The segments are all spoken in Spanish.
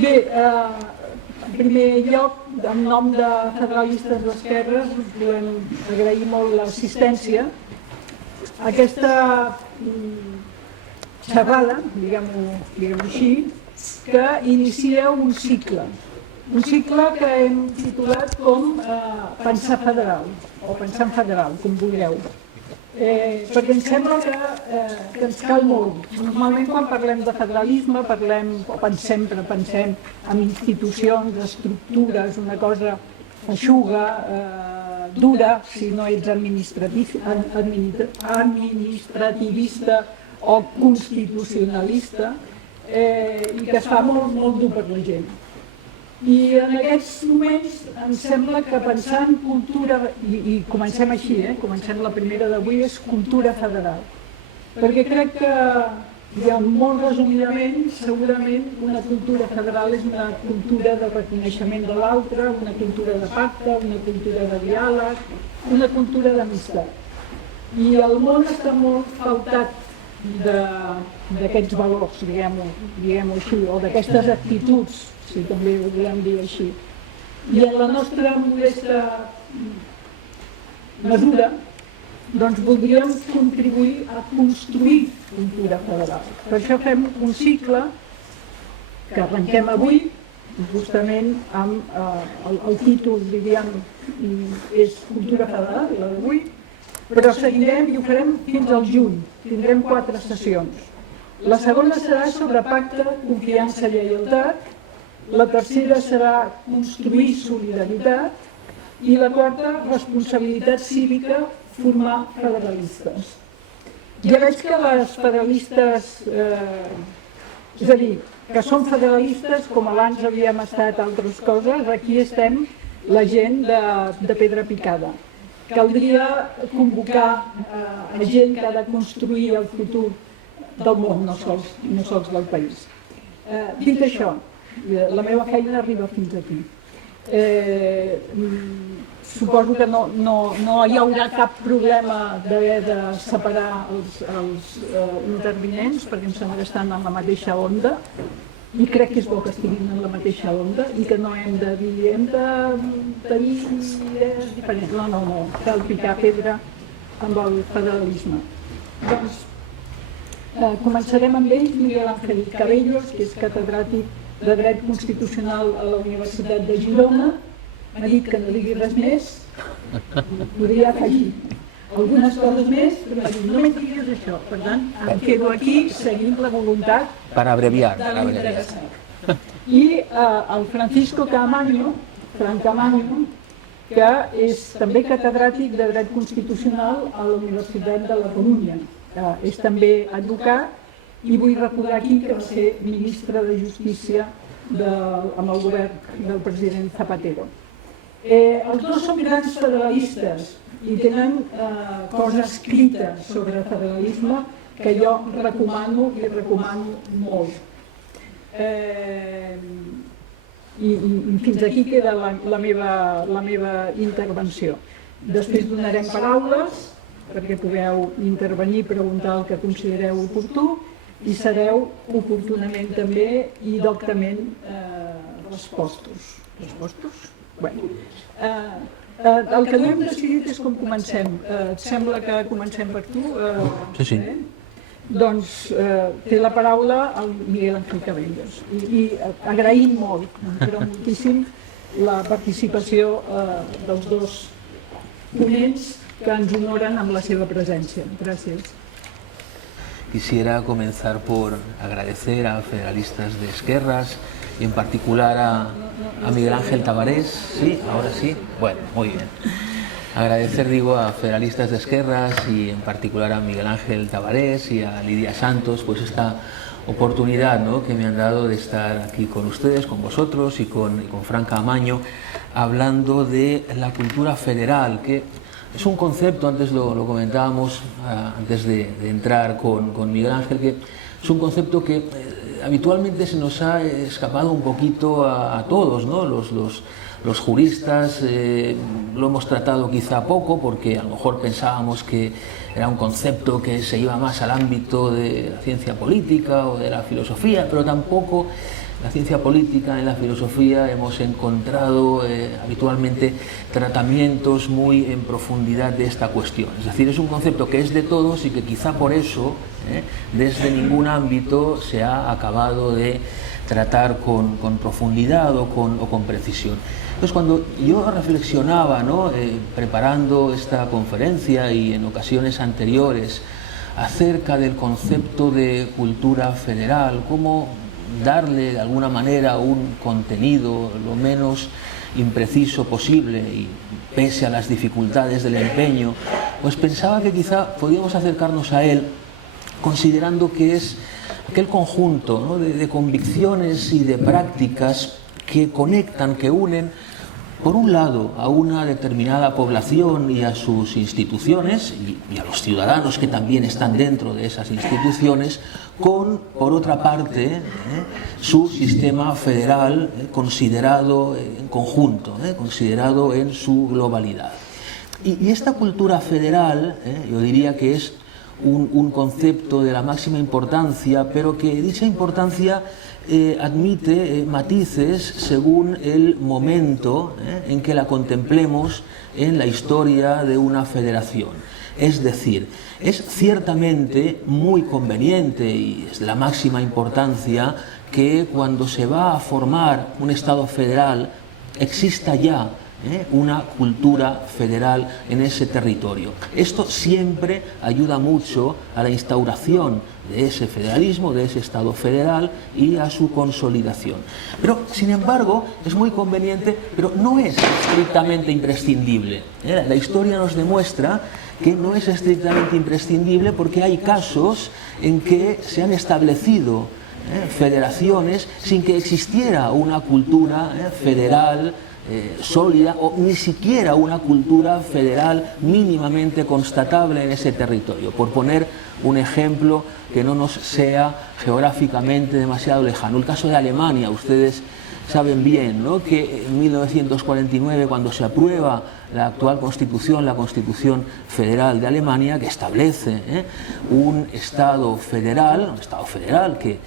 Bé, en primer lloc, en nom de Federalistes d'Esquerres, us volem agrair molt l'assistència a aquesta xerrada, diguem-ho així, que inicia un cicle que hem titulat com Pensar Federal, o Pensar en Federal, com vulgueu. Perquè em sembla que ens cal molt. Normalment quan parlem de federalisme pensem en institucions, estructures, una cosa feixuga, dura, si no ets administrativista o constitucionalista, i que es fa molt dur per la gent. I en aquests moments em sembla que pensar en cultura, i comencem així, comencem la primera d'avui, és cultura federal. Perquè crec que, molt resumidament, segurament una cultura federal és una cultura de reconeixement de l'altre, una cultura de pacte, una cultura de diàleg, una cultura d'amistat. I el món està molt faltat d'aquests valors, diguem-ho així, o d'aquestes actituds, si també ho volem dir així. I en la nostra modesta mesura, doncs voldríem contribuir a construir cultura federal. Per això fem un cicle que arrenquem avui, justament amb el títol, diríem, és Cultura Federal, la d'avui, però seguirem i ho farem fins al juny. Tindrem 4 sessions. La segona serà sobre pacte, confiança i lleialtat, la tercera serà construir solidaritat i la quarta, responsabilitat cívica, formar federalistes. Ja veig que les federalistes, és a dir, que són federalistes, com abans havíem estat altres coses, aquí estem la gent de pedra picada. Caldria convocar a gent que ha de construir el futur del món, no sols del país. Dit això, la meva feina arriba fins aquí. Suposo que no hi haurà cap problema d'haver de separar els intervinents, perquè em sembla que estan en la mateixa onda, i crec que és bo que estiguin en la mateixa onda i que no hem de dir, hem de tenir idees diferents. No, cal picar pedra amb el federalisme. Doncs començarem amb ells, Miguel Ángel Cabellos, que és catedràtic de Dret Constitucional a la Universitat de Girona. M'ha dit que no digui res més, podria afegir algunes coses més, però m'ha dit, no me'n diguis això. Per tant, em quedo aquí seguint la voluntat de l'interessat. I el Francisco Caamaño, que és també catedràtic de Dret Constitucional a la Universitat de la Corunya. És també advocat i vull recordar aquí que va ser ministre de Justícia amb el govern del president Zapatero. Els dos són grans federalistes i tenen coses escrites sobre federalisme que jo recomano molt. I fins aquí queda la meva intervenció. Després donarem paraules perquè pugueu intervenir, preguntar el que considereu oportú i sereu oportunament també i doctament respostos. Respostos? Bé. El que no hem decidit és com comencem. Et sembla que comencem per tu? Sí. Doncs té la paraula el Miguel Ángel Cabellos. I agraïm molt, però moltíssim, la participació dels dos ponents que ens honoren amb la seva presència. Gràcies. Quisiera comenzar por agradecer a Federalistas de Esquerras y en particular a Miguel Ángel Tavares. Sí, ahora sí. Bueno, muy bien. Agradecer, a Federalistas de Esquerras y en particular a Miguel Ángel Tavares y a Lidia Santos, pues esta oportunidad, ¿no?, que me han dado de estar aquí con ustedes, con vosotros y con Fran Caamaño, hablando de la cultura federal, que es un concepto, antes lo comentábamos, antes de entrar con Miguel Ángel, que es un concepto que habitualmente se nos ha escapado un poquito a todos, ¿no? Los juristas lo hemos tratado quizá poco, porque a lo mejor pensábamos que era un concepto que se iba más al ámbito de la ciencia política o de la filosofía, pero tampoco la ciencia política, en la filosofía, hemos encontrado habitualmente tratamientos muy en profundidad de esta cuestión. Es decir, es un concepto que es de todos y que quizá por eso, desde ningún ámbito se ha acabado de tratar con profundidad o con precisión. Entonces, cuando yo reflexionaba, preparando esta conferencia y en ocasiones anteriores, acerca del concepto de cultura federal, cómo darle de alguna manera un contenido lo menos impreciso posible y pese a las dificultades del empeño, pues pensaba que quizá podíamos acercarnos a él considerando que es aquel conjunto de convicciones y de prácticas que conectan, que unen, por un lado, a una determinada población y a sus instituciones, y a los ciudadanos que también están dentro de esas instituciones, con, por otra parte, su sistema federal considerado en conjunto, considerado en su globalidad. Y esta cultura federal, yo diría que es un concepto de la máxima importancia, pero que dicha importancia admite matices según el momento en que la contemplemos en la historia de una federación. Es decir, es ciertamente muy conveniente y es de la máxima importancia que cuando se va a formar un Estado federal exista ya una cultura federal en ese territorio. Esto siempre ayuda mucho a la instauración de ese federalismo, de ese Estado federal y a su consolidación. Pero, sin embargo, es muy conveniente, pero no es estrictamente imprescindible. La historia nos demuestra que no es estrictamente imprescindible porque hay casos en que se han establecido federaciones sin que existiera una cultura federal sólida o ni siquiera una cultura federal mínimamente constatable en ese territorio. Por poner un ejemplo que no nos sea geográficamente demasiado lejano, el caso de Alemania. Ustedes saben bien, que en 1949, cuando se aprueba la actual Constitución, la Constitución Federal de Alemania, que establece un Estado federal que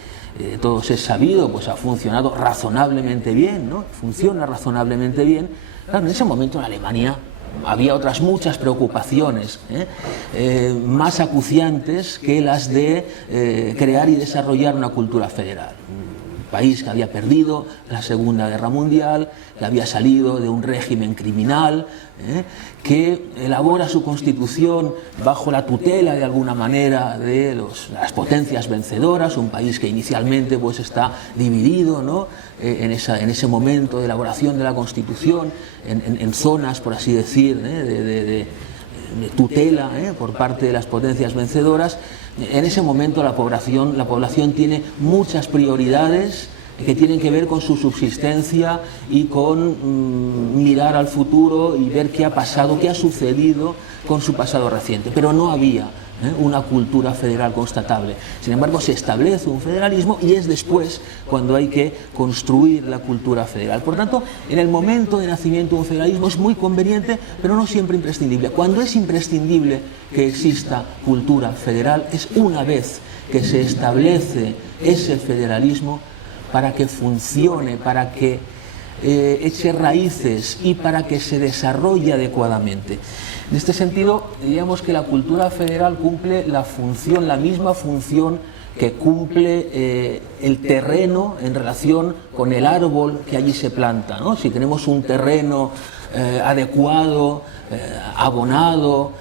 todos es sabido, pues ha funcionado razonablemente bien, funciona razonablemente bien. Claro, en ese momento en Alemania había otras muchas preocupaciones más acuciantes que las de crear y desarrollar una cultura federal. Un país que había perdido la Segunda Guerra Mundial, que había salido de un régimen criminal, que elabora su constitución bajo la tutela de alguna manera de las potencias vencedoras, un país que inicialmente pues está dividido en ese momento de elaboración de la constitución en zonas, por así decir, de tutela por parte de las potencias vencedoras. En ese momento la población tiene muchas prioridades que tienen que ver con su subsistencia y con mirar al futuro y ver qué ha pasado, qué ha sucedido con su pasado reciente. Pero no había una cultura federal constatable. Sin embargo, se establece un federalismo y es después cuando hay que construir la cultura federal. Por tanto, en el momento de nacimiento de un federalismo es muy conveniente, pero no siempre imprescindible. Cuando es imprescindible que exista cultura federal es una vez que se establece ese federalismo para que funcione, para que eche raíces y para que se desarrolle adecuadamente. En este sentido, diríamos que la cultura federal cumple la misma función que cumple el terreno en relación con el árbol que allí se planta, Si tenemos un terreno adecuado, abonado,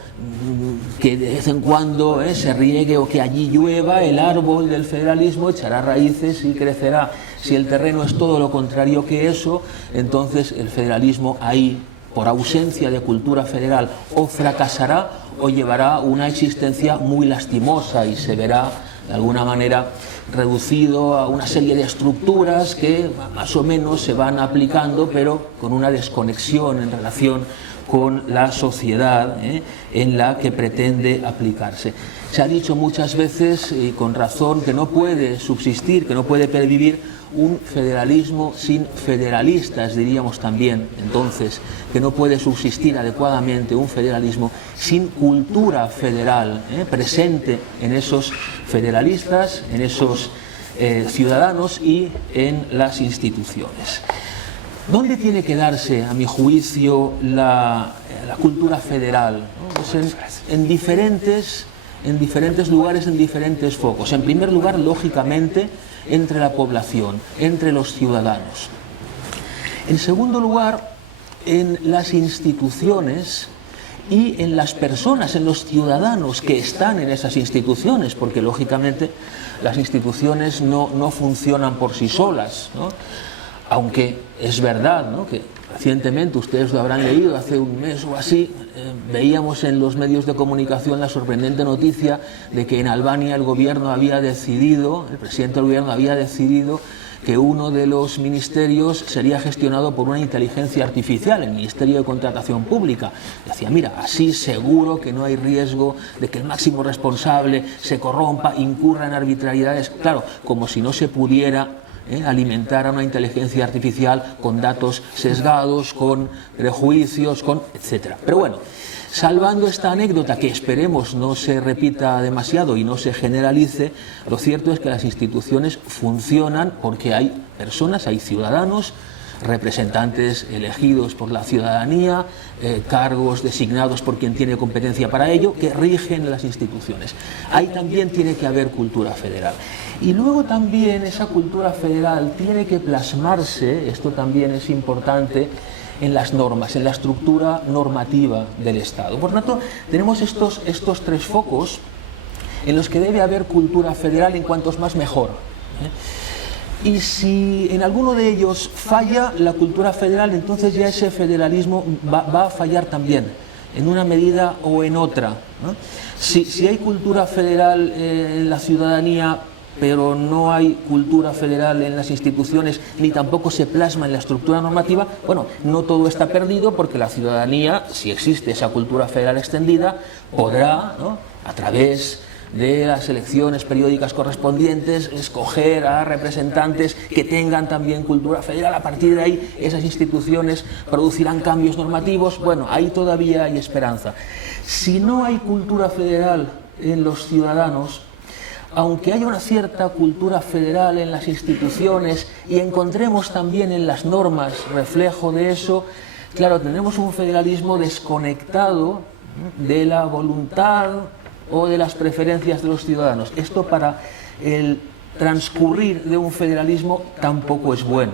que de vez en cuando se riegue o que allí llueva, el árbol del federalismo echará raíces y crecerá. Si el terreno es todo lo contrario que eso, entonces el federalismo ahí, por ausencia de cultura federal, o fracasará o llevará una existencia muy lastimosa y se verá de alguna manera reducido a una serie de estructuras que más o menos se van aplicando, pero con una desconexión en relación con la sociedad en la que pretende aplicarse. Se ha dicho muchas veces, y con razón, que no puede subsistir, que no puede pervivir un federalismo sin federalistas, diríamos también, entonces, que no puede subsistir adecuadamente un federalismo sin cultura federal presente en esos federalistas, en esos ciudadanos y en las instituciones. ¿Dónde tiene que darse, a mi juicio, la cultura federal? ¿No? Pues en diferentes lugares, en diferentes focos. En primer lugar, lógicamente, entre la población, entre los ciudadanos. En segundo lugar, en las instituciones y en las personas, en los ciudadanos que están en esas instituciones, porque lógicamente las instituciones no funcionan por sí solas, ¿no? Aunque es verdad, ¿no?, que recientemente, ustedes lo habrán leído, hace un mes o así, veíamos en los medios de comunicación la sorprendente noticia de que en Albania el presidente del gobierno había decidido que uno de los ministerios sería gestionado por una inteligencia artificial, el Ministerio de Contratación Pública. Decía, mira, así seguro que no hay riesgo de que el máximo responsable se corrompa, incurra en arbitrariedades. Claro, como si no se pudiera alimentar a una inteligencia artificial con datos sesgados, con prejuicios, etcétera. Pero bueno, salvando esta anécdota, que esperemos no se repita demasiado y no se generalice, lo cierto es que las instituciones funcionan porque hay personas, hay ciudadanos, representantes elegidos por la ciudadanía, cargos designados por quien tiene competencia para ello, que rigen las instituciones. Ahí también tiene que haber cultura federal. Y luego también esa cultura federal tiene que plasmarse, esto también es importante, en las normas, en la estructura normativa del Estado. Por tanto, tenemos estos tres focos en los que debe haber cultura federal, en cuantos más mejor. Y si en alguno de ellos falla la cultura federal, entonces ya ese federalismo va a fallar también, en una medida o en otra, ¿no? Si hay cultura federal en la ciudadanía, pero no hay cultura federal en las instituciones, ni tampoco se plasma en la estructura normativa, bueno, no todo está perdido, porque la ciudadanía, si existe esa cultura federal extendida, podrá, ¿no?, a través de las elecciones periódicas correspondientes, escoger a representantes que tengan también cultura federal. A partir de ahí, esas instituciones producirán cambios normativos. Bueno, ahí todavía hay esperanza. Si no hay cultura federal en los ciudadanos, aunque haya una cierta cultura federal en las instituciones y encontremos también en las normas reflejo de eso, claro, tenemos un federalismo desconectado de la voluntad o de las preferencias de los ciudadanos. Esto, para el transcurrir de un federalismo, tampoco es bueno,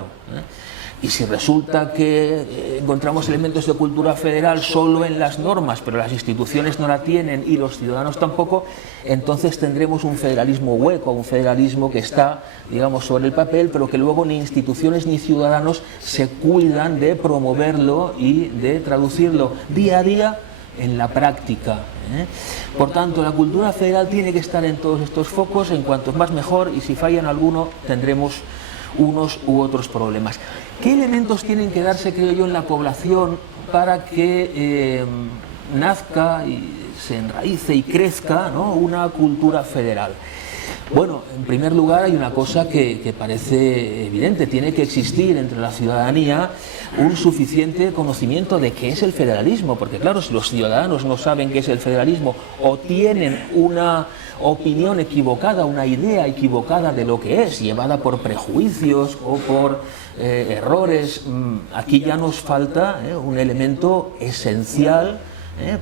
Y si resulta que encontramos elementos de cultura federal solo en las normas, pero las instituciones no la tienen y los ciudadanos tampoco, entonces tendremos un federalismo hueco, un federalismo que está, digamos, sobre el papel, pero que luego ni instituciones ni ciudadanos se cuidan de promoverlo y de traducirlo día a día en la práctica. Por tanto, la cultura federal tiene que estar en todos estos focos, en cuantos más mejor, y si fallan alguno tendremos unos u otros problemas. ¿Qué elementos tienen que darse, creo yo, en la población para que nazca y se enraíce y crezca, ¿no?, una cultura federal? Bueno, en primer lugar hay una cosa que parece evidente: tiene que existir entre la ciudadanía un suficiente conocimiento de qué es el federalismo, porque claro, si los ciudadanos no saben qué es el federalismo o tienen una opinión equivocada, una idea equivocada de lo que es, llevada por prejuicios o por errores, aquí ya nos falta un elemento esencial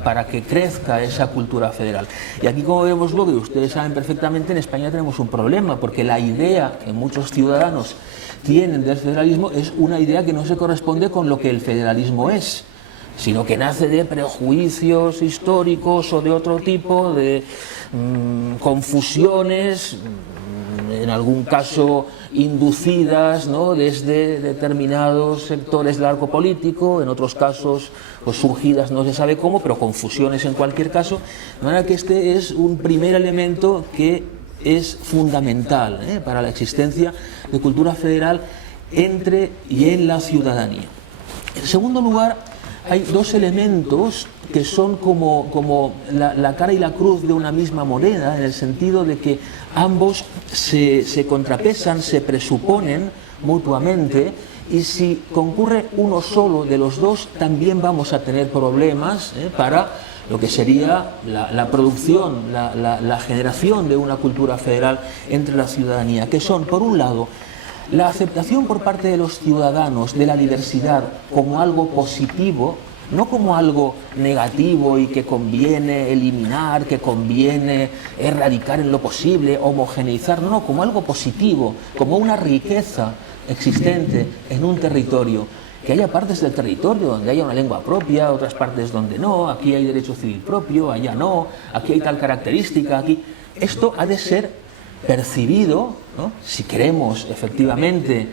para que crezca esa cultura federal. Y aquí, como vemos luego, y ustedes saben perfectamente, en España tenemos un problema, porque la idea que muchos ciudadanos tienen del federalismo es una idea que no se corresponde con lo que el federalismo es, sino que nace de prejuicios históricos o de otro tipo, de confusiones, en algún caso inducidas, ¿no?, desde determinados sectores del arco político, en otros casos pues surgidas no se sabe cómo, pero confusiones en cualquier caso. De manera que este es un primer elemento que es fundamental para la existencia de cultura federal entre y en la ciudadanía. En segundo lugar, hay dos elementos que son como la cara y la cruz de una misma moneda, en el sentido de que ambos se contrapesan, se presuponen mutuamente, y si concurre uno solo de los dos, también vamos a tener problemas para lo que sería la producción, la generación de una cultura federal entre la ciudadanía, que son, por un lado, la aceptación por parte de los ciudadanos de la diversidad como algo positivo, no como algo negativo y que conviene eliminar, que conviene erradicar en lo posible, homogeneizar, no, como algo positivo, como una riqueza existente en un territorio. Que haya partes del territorio donde haya una lengua propia, otras partes donde no, aquí hay derecho civil propio, allá no, aquí hay tal característica, aquí... Esto ha de ser percibido, ¿no?, si queremos efectivamente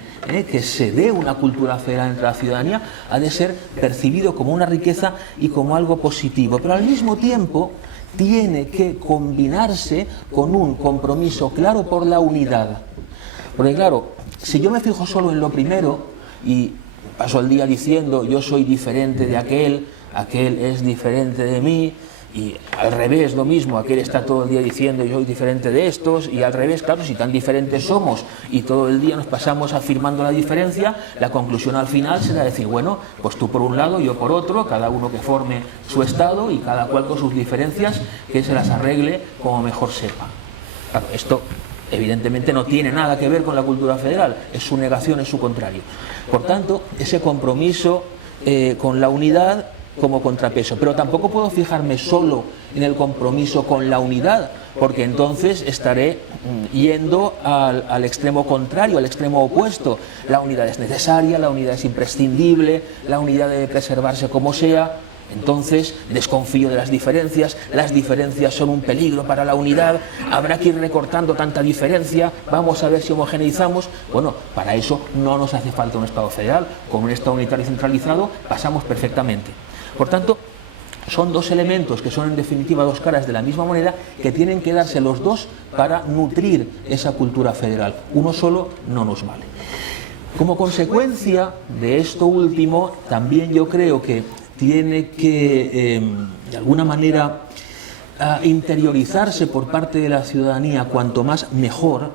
que se dé una cultura federal entre la ciudadanía, ha de ser percibido como una riqueza y como algo positivo, pero al mismo tiempo tiene que combinarse con un compromiso claro por la unidad. Porque claro, si yo me fijo solo en lo primero y paso el día diciendo yo soy diferente de aquel, aquel es diferente de mí, y al revés lo mismo, aquel está todo el día diciendo yo soy diferente de estos, y al revés, claro, si tan diferentes somos y todo el día nos pasamos afirmando la diferencia, la conclusión al final será decir, bueno, pues tú por un lado, yo por otro, cada uno que forme su estado y cada cual con sus diferencias que se las arregle como mejor sepa. Claro, esto evidentemente no tiene nada que ver con la cultura federal, es su negación, es su contrario. Por tanto, ese compromiso con la unidad como contrapeso, pero tampoco puedo fijarme solo en el compromiso con la unidad, porque entonces estaré yendo al extremo contrario, al extremo opuesto. La unidad es necesaria, la unidad es imprescindible, la unidad debe preservarse como sea. Entonces desconfío de las diferencias son un peligro para la unidad, habrá que ir recortando tanta diferencia, vamos a ver si homogeneizamos. Bueno, para eso no nos hace falta un Estado federal, con un Estado unitario y centralizado pasamos perfectamente. Por tanto, son dos elementos que son en definitiva dos caras de la misma moneda que tienen que darse los dos para nutrir esa cultura federal. Uno solo no nos vale. Como consecuencia de esto último, también yo creo que tiene que, de alguna manera, interiorizarse por parte de la ciudadanía, cuanto más mejor,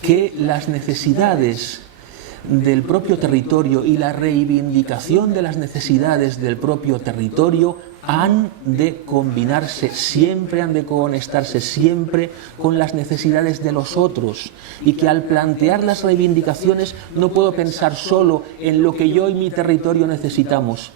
que las necesidades del propio territorio y la reivindicación de las necesidades del propio territorio han de combinarse siempre, han de conectarse siempre con las necesidades de los otros, y que al plantear las reivindicaciones no puedo pensar solo en lo que yo y mi territorio necesitamos,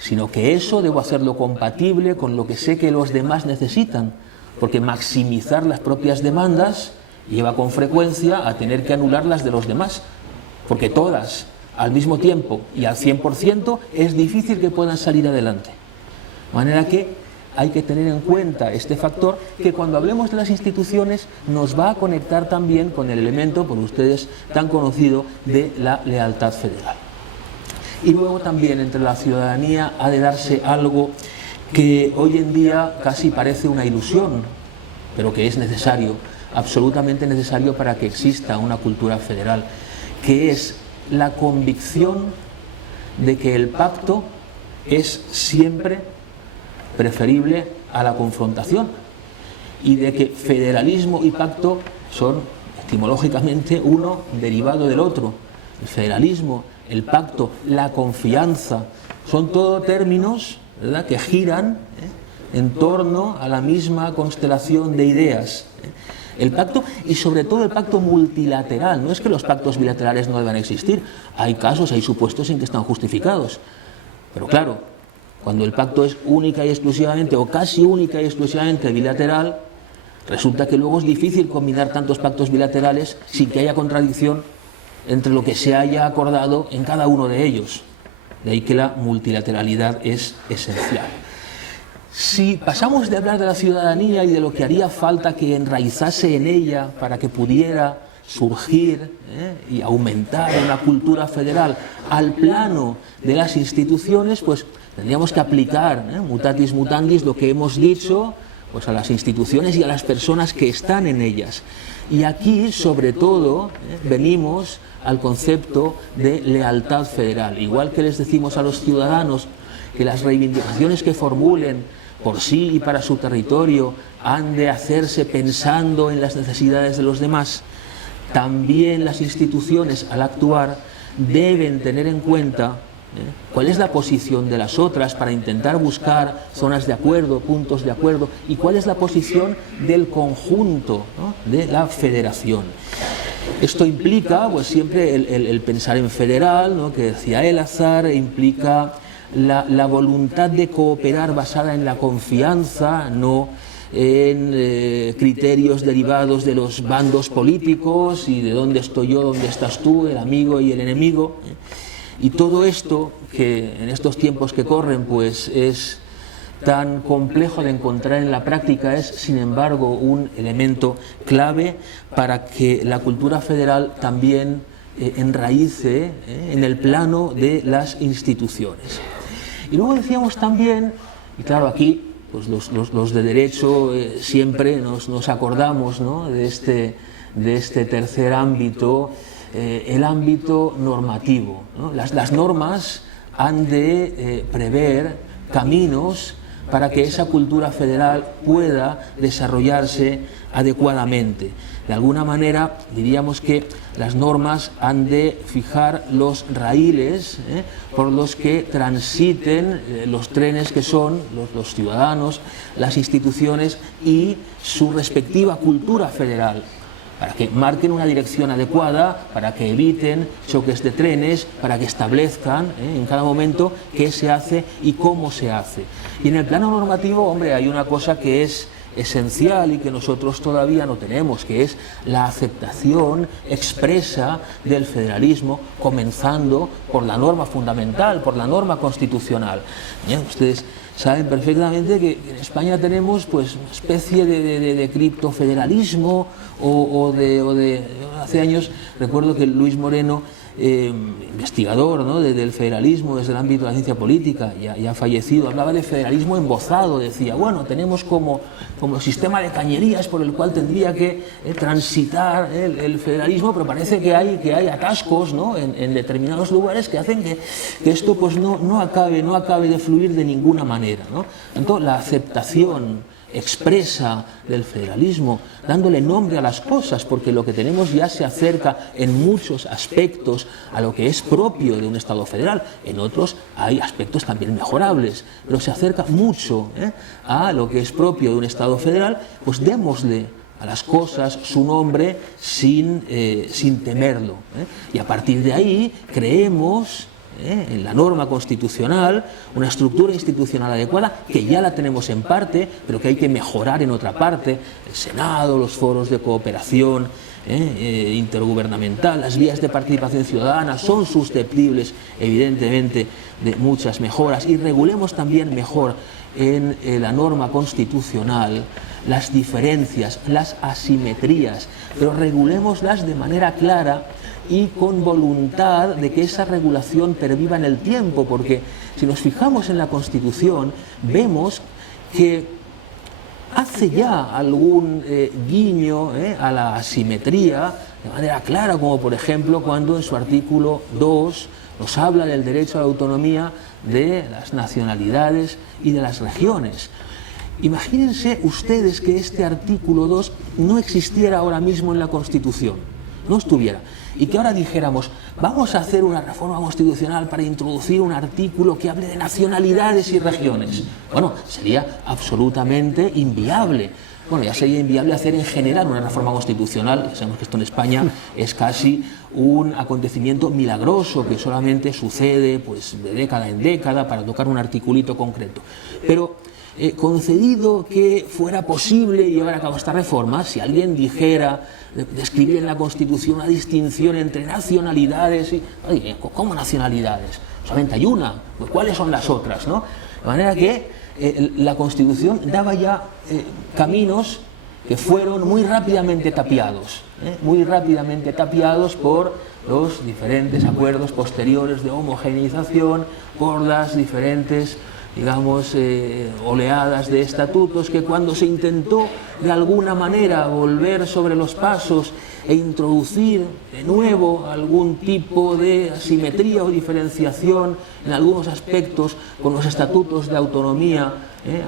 sino que eso debo hacerlo compatible con lo que sé que los demás necesitan, porque maximizar las propias demandas lleva con frecuencia a tener que anular las de los demás, porque todas al mismo tiempo y al 100% es difícil que puedan salir adelante. De manera que hay que tener en cuenta este factor, que cuando hablemos de las instituciones nos va a conectar también con el elemento, por ustedes tan conocido, de la lealtad federal. Y luego también entre la ciudadanía ha de darse algo que hoy en día casi parece una ilusión, pero que es necesario, absolutamente necesario para que exista una cultura federal, que es la convicción de que el pacto es siempre preferible a la confrontación, y de que federalismo y pacto son etimológicamente uno derivado del otro. El federalismo, el pacto, la confianza, son todo términos, ¿verdad?, que giran en torno a la misma constelación de ideas. El pacto, y sobre todo el pacto multilateral, no es que los pactos bilaterales no deban existir, hay casos, hay supuestos en que están justificados, pero claro, cuando el pacto es única y exclusivamente, o casi única y exclusivamente bilateral, resulta que luego es difícil combinar tantos pactos bilaterales sin que haya contradicción entre lo que se haya acordado en cada uno de ellos. De ahí que la multilateralidad es esencial. Si pasamos de hablar de la ciudadanía y de lo que haría falta que enraizase en ella para que pudiera surgir y aumentar una cultura federal al plano de las instituciones, pues tendríamos que aplicar, mutatis mutandis, lo que hemos dicho, pues a las instituciones y a las personas que están en ellas. Y aquí, sobre todo, venimos al concepto de lealtad federal. Igual que les decimos a los ciudadanos que las reivindicaciones que formulen por sí y para su territorio han de hacerse pensando en las necesidades de los demás, también las instituciones, al actuar, deben tener en cuenta ¿Cuál es la posición de las otras para intentar buscar zonas de acuerdo, puntos de acuerdo? ¿Y cuál es la posición del conjunto, ¿no?, de la federación? Esto implica pues siempre el pensar en federal, ¿no?, que decía Elazar, implica la voluntad de cooperar basada en la confianza, no en criterios derivados de los bandos políticos y de dónde estoy yo, dónde estás tú, el amigo y el enemigo. Y todo esto, que en estos tiempos que corren pues es tan complejo de encontrar en la práctica, es sin embargo un elemento clave para que la cultura federal también enraíce en el plano de las instituciones. Y luego decíamos también, y claro, aquí pues los de derecho siempre nos acordamos, ¿no?, de este tercer ámbito, el ámbito normativo, ¿no? Las normas han de prever caminos para que esa cultura federal pueda desarrollarse adecuadamente. De alguna manera diríamos que las normas han de fijar los raíles por los que transiten los trenes que son los ciudadanos, las instituciones y su respectiva cultura federal, para que marquen una dirección adecuada, para que eviten choques de trenes, para que establezcan en cada momento qué se hace y cómo se hace. Y en el plano normativo, hombre, hay una cosa que es esencial y que nosotros todavía no tenemos, que es la aceptación expresa del federalismo, comenzando por la norma fundamental, por la norma constitucional. Bien, ustedes saben perfectamente que en España tenemos pues una especie de criptofederalismo o de hace años recuerdo que Luis Moreno, investigador, ¿no?, del federalismo desde el ámbito de la ciencia política, ya fallecido, hablaba de federalismo embozado, decía, bueno, tenemos como sistema de cañerías por el cual tendría que transitar el federalismo, pero parece que hay atascos, ¿no?, en determinados lugares que hacen que esto pues no acabe de fluir de ninguna manera, ¿no? Entonces, la aceptación expresa del federalismo, dándole nombre a las cosas, porque lo que tenemos ya se acerca en muchos aspectos a lo que es propio de un Estado federal, en otros hay aspectos también mejorables, pero se acerca mucho a lo que es propio de un Estado federal, pues démosle a las cosas su nombre sin temerlo, y a partir de ahí creemos en la norma constitucional una estructura institucional adecuada, que ya la tenemos en parte, pero que hay que mejorar en otra parte: el Senado, los foros de cooperación intergubernamental, las vías de participación ciudadana son susceptibles evidentemente de muchas mejoras, y regulemos también mejor en la norma constitucional las diferencias, las asimetrías, pero regulémoslas de manera clara y con voluntad de que esa regulación perviva en el tiempo, porque si nos fijamos en la Constitución vemos que hace ya algún guiño a la asimetría de manera clara, como por ejemplo cuando en su artículo 2 nos habla del derecho a la autonomía de las nacionalidades y de las regiones. Imagínense ustedes que este artículo 2 no existiera ahora mismo en la Constitución, no estuviera, y que ahora dijéramos, vamos a hacer una reforma constitucional para introducir un artículo que hable de nacionalidades y regiones. Bueno, sería absolutamente inviable. Bueno, ya sería inviable hacer en general una reforma constitucional. Sabemos que esto en España es casi un acontecimiento milagroso que solamente sucede pues de década en década para tocar un articulito concreto. Pero concedido que fuera posible llevar a cabo esta reforma, si alguien dijera de escribir en la Constitución una distinción entre nacionalidades y... Oye, ¿cómo nacionalidades? Solamente hay una, pues ¿cuáles son las otras, no? De manera que la Constitución daba ya caminos que fueron muy rápidamente tapiados por los diferentes acuerdos posteriores de homogeneización, por las diferentes, digamos, oleadas de estatutos, que cuando se intentó de alguna manera volver sobre los pasos e introducir de nuevo algún tipo de asimetría o diferenciación en algunos aspectos con los estatutos de autonomía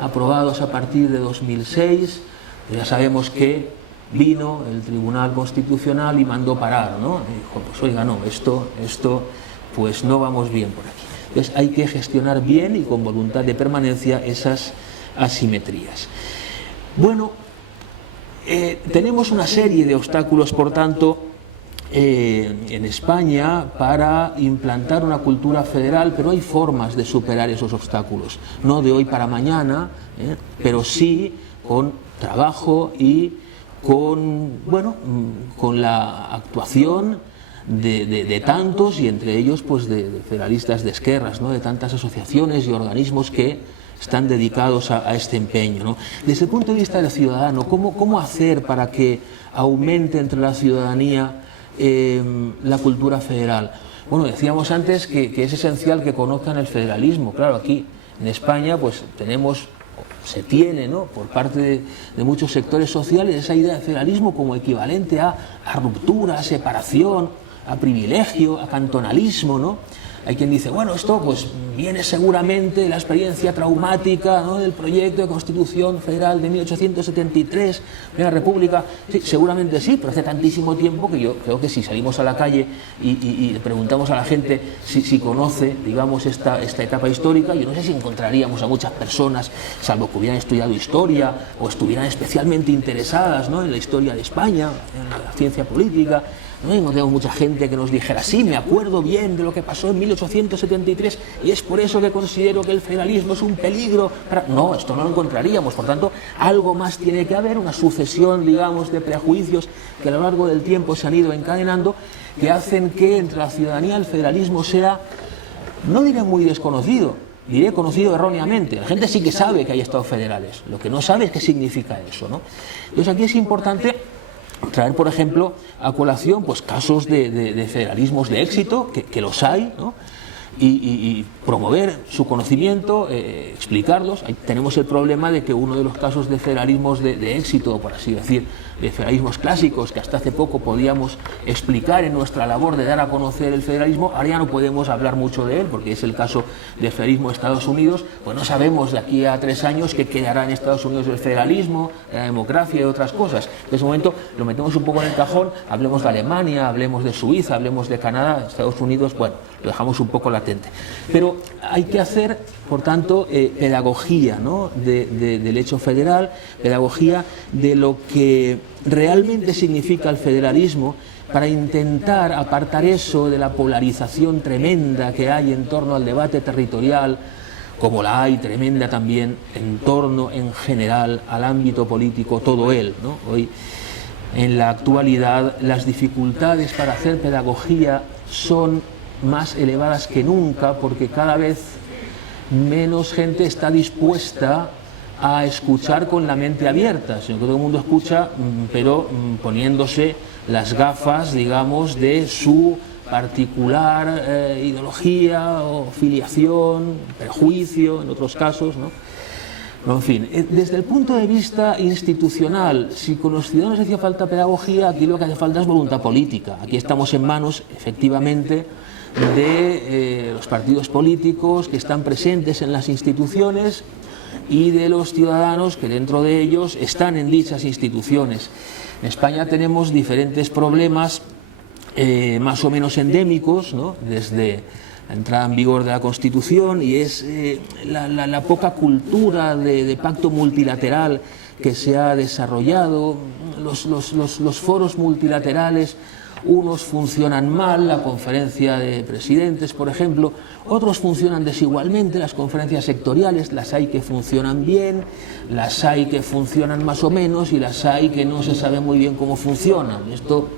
aprobados a partir de 2006, pues ya sabemos que vino el Tribunal Constitucional y mandó parar, ¿no? Y dijo, pues oiga, no, esto pues no vamos bien por aquí. Entonces hay que gestionar bien y con voluntad de permanencia esas asimetrías. Bueno, tenemos una serie de obstáculos, por tanto, en España para implantar una cultura federal, pero hay formas de superar esos obstáculos, no de hoy para mañana, pero sí con trabajo y con, bueno, con la actuación de tantos, y entre ellos pues de federalistas de esquerras, ¿no? De tantas asociaciones y organismos que están dedicados a este empeño, ¿no? Desde el punto de vista del ciudadano, ¿cómo hacer para que aumente entre la ciudadanía la cultura federal? Bueno, decíamos antes que es esencial que conozcan el federalismo. Claro, aquí en España pues se tiene, ¿no?, por parte de muchos sectores sociales esa idea de federalismo como equivalente a ruptura, a separación, a privilegio, a cantonalismo, ¿no? Hay quien dice, bueno, esto pues viene seguramente de la experiencia traumática, ¿no?, del proyecto de Constitución Federal de 1873, de la República. Sí, seguramente sí, pero hace tantísimo tiempo que yo creo que si salimos a la calle y le preguntamos a la gente si conoce, digamos, esta etapa histórica, yo no sé si encontraríamos a muchas personas, salvo que hubieran estudiado historia o estuvieran especialmente interesadas, ¿no?, en la historia de España, en la ciencia política. No tengo mucha gente que nos dijera, sí, me acuerdo bien de lo que pasó en 1873 y es por eso que considero que el federalismo es un peligro. No, esto no lo encontraríamos. Por tanto, algo más tiene que haber, una sucesión, digamos, de prejuicios que a lo largo del tiempo se han ido encadenando, que hacen que entre la ciudadanía el federalismo sea, no diré muy desconocido, diré conocido erróneamente. La gente sí que sabe que hay estados federales, lo que no sabe es qué significa eso, ¿no? Entonces aquí es importante traer, por ejemplo, a colación pues casos de federalismos de éxito, que los hay, ¿no?, y promover su conocimiento, explicarlos. Ahí tenemos el problema de que uno de los casos de federalismos de éxito, por así decir, de federalismos clásicos, que hasta hace poco podíamos explicar en nuestra labor de dar a conocer el federalismo, ahora ya no podemos hablar mucho de él, porque es el caso del federalismo de Estados Unidos. Pues no sabemos de aquí a 3 años qué quedará en Estados Unidos del federalismo, de la democracia y otras cosas. En ese momento lo metemos un poco en el cajón, hablemos de Alemania, hablemos de Suiza, hablemos de Canadá, Estados Unidos, bueno, lo dejamos un poco latente. Pero hay que hacer, por tanto, pedagogía, ¿no?, del hecho federal, pedagogía de lo que realmente significa el federalismo, para intentar apartar eso de la polarización tremenda que hay en torno al debate territorial, como la hay tremenda también en torno, en general, al ámbito político, todo él, ¿no? Hoy, en la actualidad, las dificultades para hacer pedagogía son más elevadas que nunca, porque cada vez menos gente está dispuesta a escuchar con la mente abierta, sino que todo el mundo escucha, pero poniéndose las gafas, digamos, de su particular ideología o filiación, prejuicio, en otros casos, ¿no? En fin, desde el punto de vista institucional, si con los ciudadanos hacía falta pedagogía, aquí lo que hace falta es voluntad política. Aquí estamos en manos, efectivamente, de los partidos políticos que están presentes en las instituciones y de los ciudadanos que dentro de ellos están en dichas instituciones. En España tenemos diferentes problemas más o menos endémicos, ¿no?, desde la entrada en vigor de la Constitución, y es la poca cultura de pacto multilateral que se ha desarrollado. Los foros multilaterales, unos funcionan mal, la conferencia de presidentes, por ejemplo, otros funcionan desigualmente, las conferencias sectoriales, las hay que funcionan bien, las hay que funcionan más o menos y las hay que no se sabe muy bien cómo funcionan. Esto,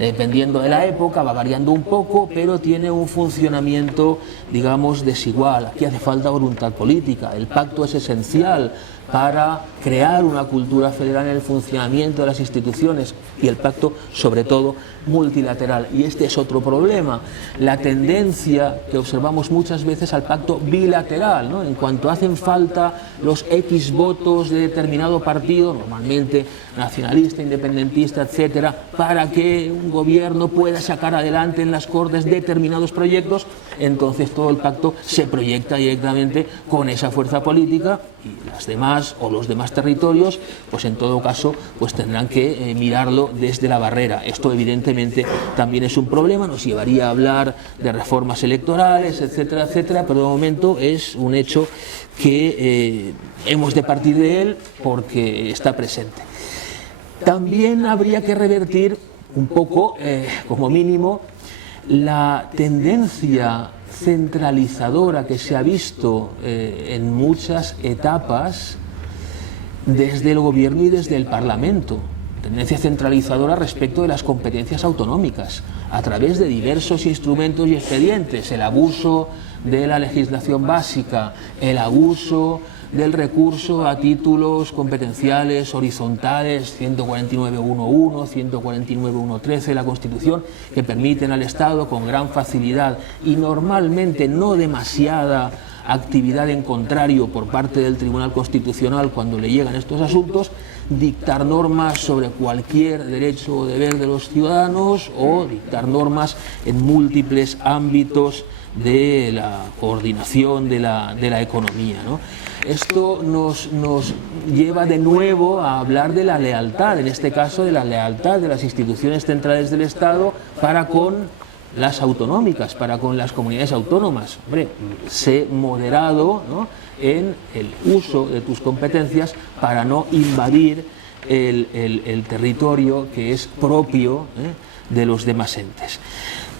dependiendo de la época, va variando un poco, pero tiene un funcionamiento, digamos, desigual. Aquí hace falta voluntad política. El pacto es esencial para crear una cultura federal en el funcionamiento de las instituciones, y el pacto, sobre todo, multilateral. Y este es otro problema, la tendencia que observamos muchas veces al pacto bilateral, ¿no? En cuanto hacen falta los X votos de determinado partido, normalmente nacionalista, independentista, etcétera, para que un un gobierno pueda sacar adelante en las Cortes determinados proyectos, entonces todo el pacto se proyecta directamente con esa fuerza política, y las demás o los demás territorios, pues en todo caso pues tendrán que mirarlo desde la barrera. Esto evidentemente también es un problema, nos llevaría a hablar de reformas electorales, etcétera, etcétera, pero de momento es un hecho que hemos de partir de él porque está presente. También habría que revertir un poco, como mínimo, la tendencia centralizadora que se ha visto en muchas etapas desde el gobierno y desde el Parlamento. Tendencia centralizadora respecto de las competencias autonómicas, a través de diversos instrumentos y expedientes, el abuso de la legislación básica, el abuso del recurso a títulos competenciales horizontales 149.1.1, 149.1.13 de la Constitución, que permiten al Estado con gran facilidad y normalmente no demasiada actividad en contrario por parte del Tribunal Constitucional cuando le llegan estos asuntos, dictar normas sobre cualquier derecho o deber de los ciudadanos o dictar normas en múltiples ámbitos de la coordinación de la economía, ¿no? Esto nos lleva de nuevo a hablar de la lealtad, en este caso de la lealtad de las instituciones centrales del Estado para con las autonómicas, para con las comunidades autónomas. Hombre, sé moderado, ¿no?, en el uso de tus competencias para no invadir el territorio que es propio de los demás entes.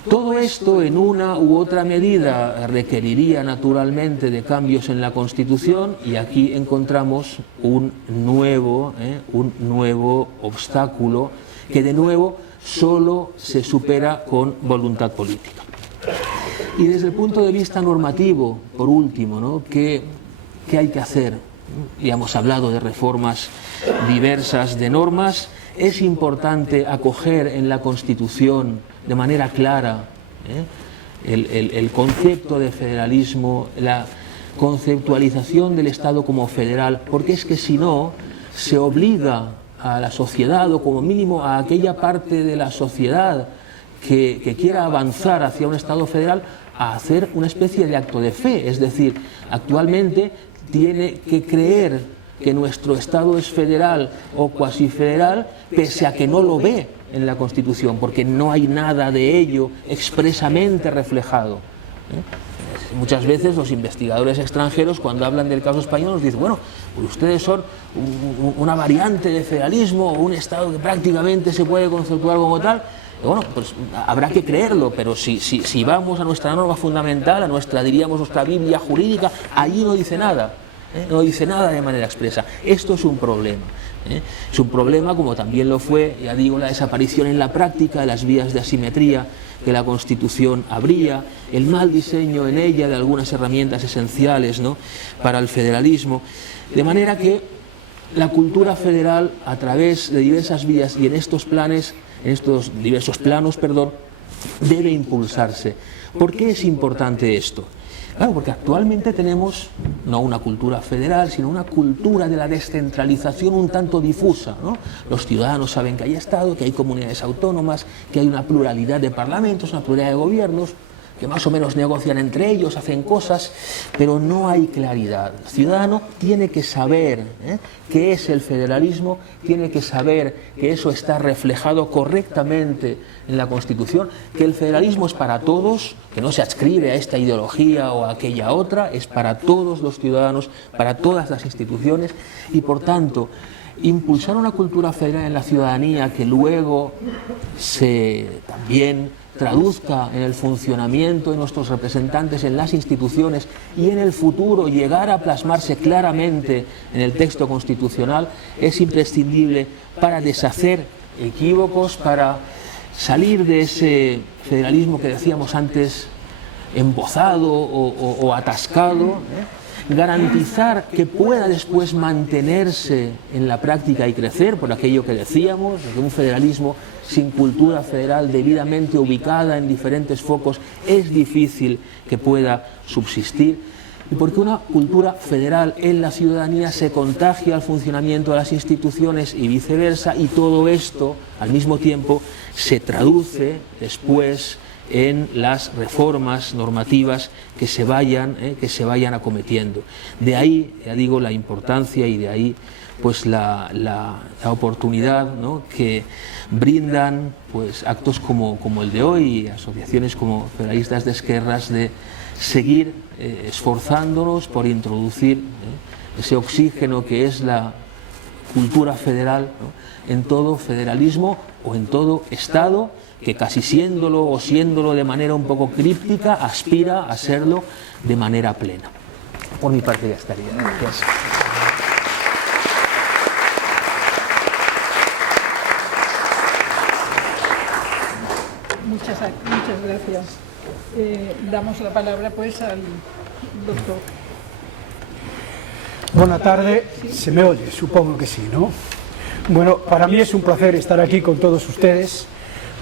Todo esto en una u otra medida requeriría naturalmente de cambios en la Constitución, y aquí encontramos un nuevo obstáculo que de nuevo solo se supera con voluntad política. Y desde el punto de vista normativo, por último, ¿no?, ¿qué hay que hacer? Ya hemos hablado de reformas diversas de normas. Es importante acoger en la Constitución de manera clara el concepto de federalismo, la conceptualización del Estado como federal, porque es que si no, se obliga a la sociedad, o como mínimo a aquella parte de la sociedad que quiera avanzar hacia un Estado federal, a hacer una especie de acto de fe. Es decir, actualmente tiene que creer que nuestro Estado es federal o cuasi federal, pese a que no lo ve en la Constitución, porque no hay nada de ello expresamente reflejado. Muchas veces los investigadores extranjeros, cuando hablan del caso español, nos dicen, bueno, pues ustedes son una variante de federalismo, o un Estado que prácticamente se puede conceptuar como tal. Bueno, pues habrá que creerlo, pero si vamos a nuestra norma fundamental, a nuestra, diríamos, nuestra Biblia jurídica, allí no dice nada. No dice nada de manera expresa. Esto es un problema. Es un problema, como también lo fue, ya digo, la desaparición en la práctica de las vías de asimetría que la Constitución abría, el mal diseño en ella de algunas herramientas esenciales, ¿no?, para el federalismo. De manera que la cultura federal, a través de diversas vías y en estos diversos planos, debe impulsarse. ¿Por qué es importante esto? Claro, porque actualmente tenemos no una cultura federal, sino una cultura de la descentralización un tanto difusa, ¿no? Los ciudadanos saben que hay Estado, que hay comunidades autónomas, que hay una pluralidad de parlamentos, una pluralidad de gobiernos, que más o menos negocian entre ellos, hacen cosas, pero no hay claridad. El ciudadano tiene que saber qué es el federalismo, tiene que saber que eso está reflejado correctamente en la Constitución, que el federalismo es para todos, que no se adscribe a esta ideología o a aquella otra, es para todos los ciudadanos, para todas las instituciones, y por tanto, impulsar una cultura federal en la ciudadanía que luego se también traduzca en el funcionamiento de nuestros representantes en las instituciones y en el futuro llegar a plasmarse claramente en el texto constitucional, es imprescindible para deshacer equívocos, para salir de ese federalismo que decíamos antes embozado o atascado, garantizar que pueda después mantenerse en la práctica y crecer, por aquello que decíamos, que un federalismo sin cultura federal debidamente ubicada en diferentes focos es difícil que pueda subsistir, y porque una cultura federal en la ciudadanía se contagia al funcionamiento de las instituciones y viceversa, y todo esto al mismo tiempo se traduce después en las reformas normativas que se vayan acometiendo. De ahí, ya digo, la importancia, y de ahí pues la oportunidad, ¿no?, que brindan pues actos como el de hoy y asociaciones como Federalistas de Esquerras, de seguir esforzándonos por introducir ese oxígeno que es la cultura federal, ¿no?, en todo federalismo o en todo Estado que, casi siéndolo de manera un poco críptica, aspira a serlo de manera plena. Por mi parte ya estaría. Gracias. Muchas gracias. Damos la palabra pues al doctor. Buenas tardes, ¿se me oye? Supongo que sí, ¿no? Bueno, para mí es un placer estar aquí con todos ustedes.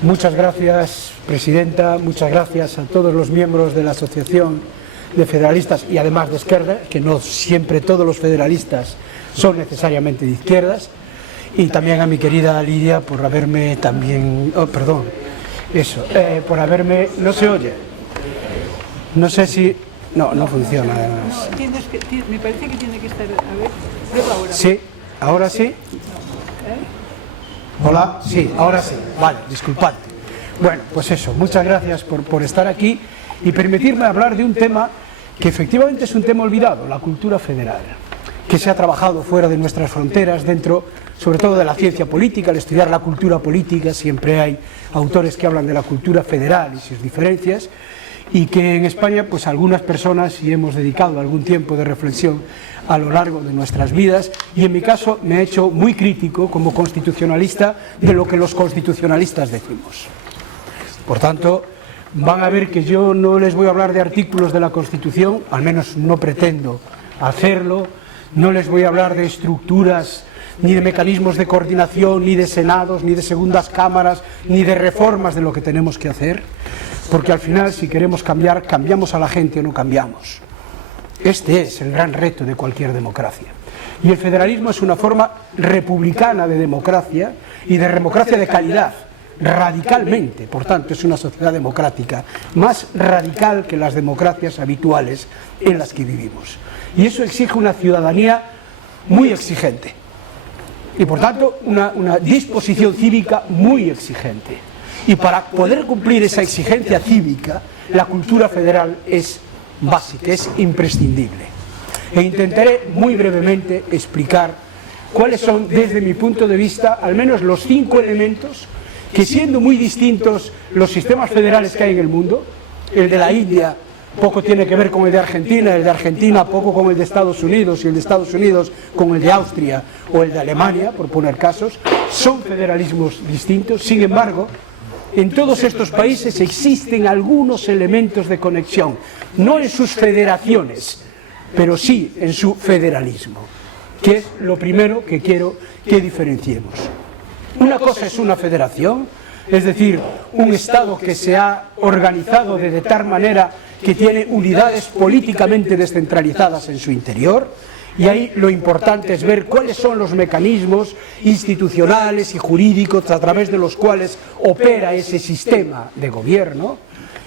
Muchas gracias, presidenta, muchas gracias a todos los miembros de la Asociación de Federalistas y además de Esquerra, que no siempre todos los federalistas son necesariamente de izquierdas, y también a mi querida Lidia por haberme también... Oh, perdón, eso, por haberme... ¿No se oye? No sé si... No funciona además. Me parece que tiene que estar... A ver, prueba ahora. Sí, ahora sí. Hola, sí, ahora sí. Vale, disculpad. Bueno, pues eso, muchas gracias por estar aquí y permitirme hablar de un tema que efectivamente es un tema olvidado, la cultura federal, que se ha trabajado fuera de nuestras fronteras, dentro sobre todo de la ciencia política. Al estudiar la cultura política siempre hay autores que hablan de la cultura federal y sus diferencias, y que en España pues algunas personas y hemos dedicado algún tiempo de reflexión a lo largo de nuestras vidas, y en mi caso me he hecho muy crítico como constitucionalista de lo que los constitucionalistas decimos. Por tanto, van a ver que yo no les voy a hablar de artículos de la Constitución, al menos no pretendo hacerlo, no les voy a hablar de estructuras, ni de mecanismos de coordinación, ni de senados, ni de segundas cámaras, ni de reformas de lo que tenemos que hacer, porque al final, si queremos cambiar, cambiamos a la gente o no cambiamos. Este es el gran reto de cualquier democracia. Y el federalismo es una forma republicana de democracia, y de democracia de calidad, radicalmente. Por tanto, es una sociedad democrática más radical que las democracias habituales en las que vivimos. Y eso exige una ciudadanía muy exigente. Y por tanto, una disposición cívica muy exigente. Y para poder cumplir esa exigencia cívica, la cultura federal es básica, es imprescindible. E intentaré muy brevemente explicar cuáles son, desde mi punto de vista, al menos los 5 elementos que, siendo muy distintos los sistemas federales que hay en el mundo, el de la India poco tiene que ver con el de Argentina poco con el de Estados Unidos, y el de Estados Unidos con el de Austria o el de Alemania, por poner casos, son federalismos distintos. Sin embargo, en todos estos países existen algunos elementos de conexión, no en sus federaciones, pero sí en su federalismo, que es lo primero que quiero que diferenciemos. Una cosa es una federación, es decir, un Estado que se ha organizado de tal manera que tiene unidades políticamente descentralizadas en su interior, y ahí lo importante es ver cuáles son los mecanismos institucionales y jurídicos a través de los cuales opera ese sistema de gobierno.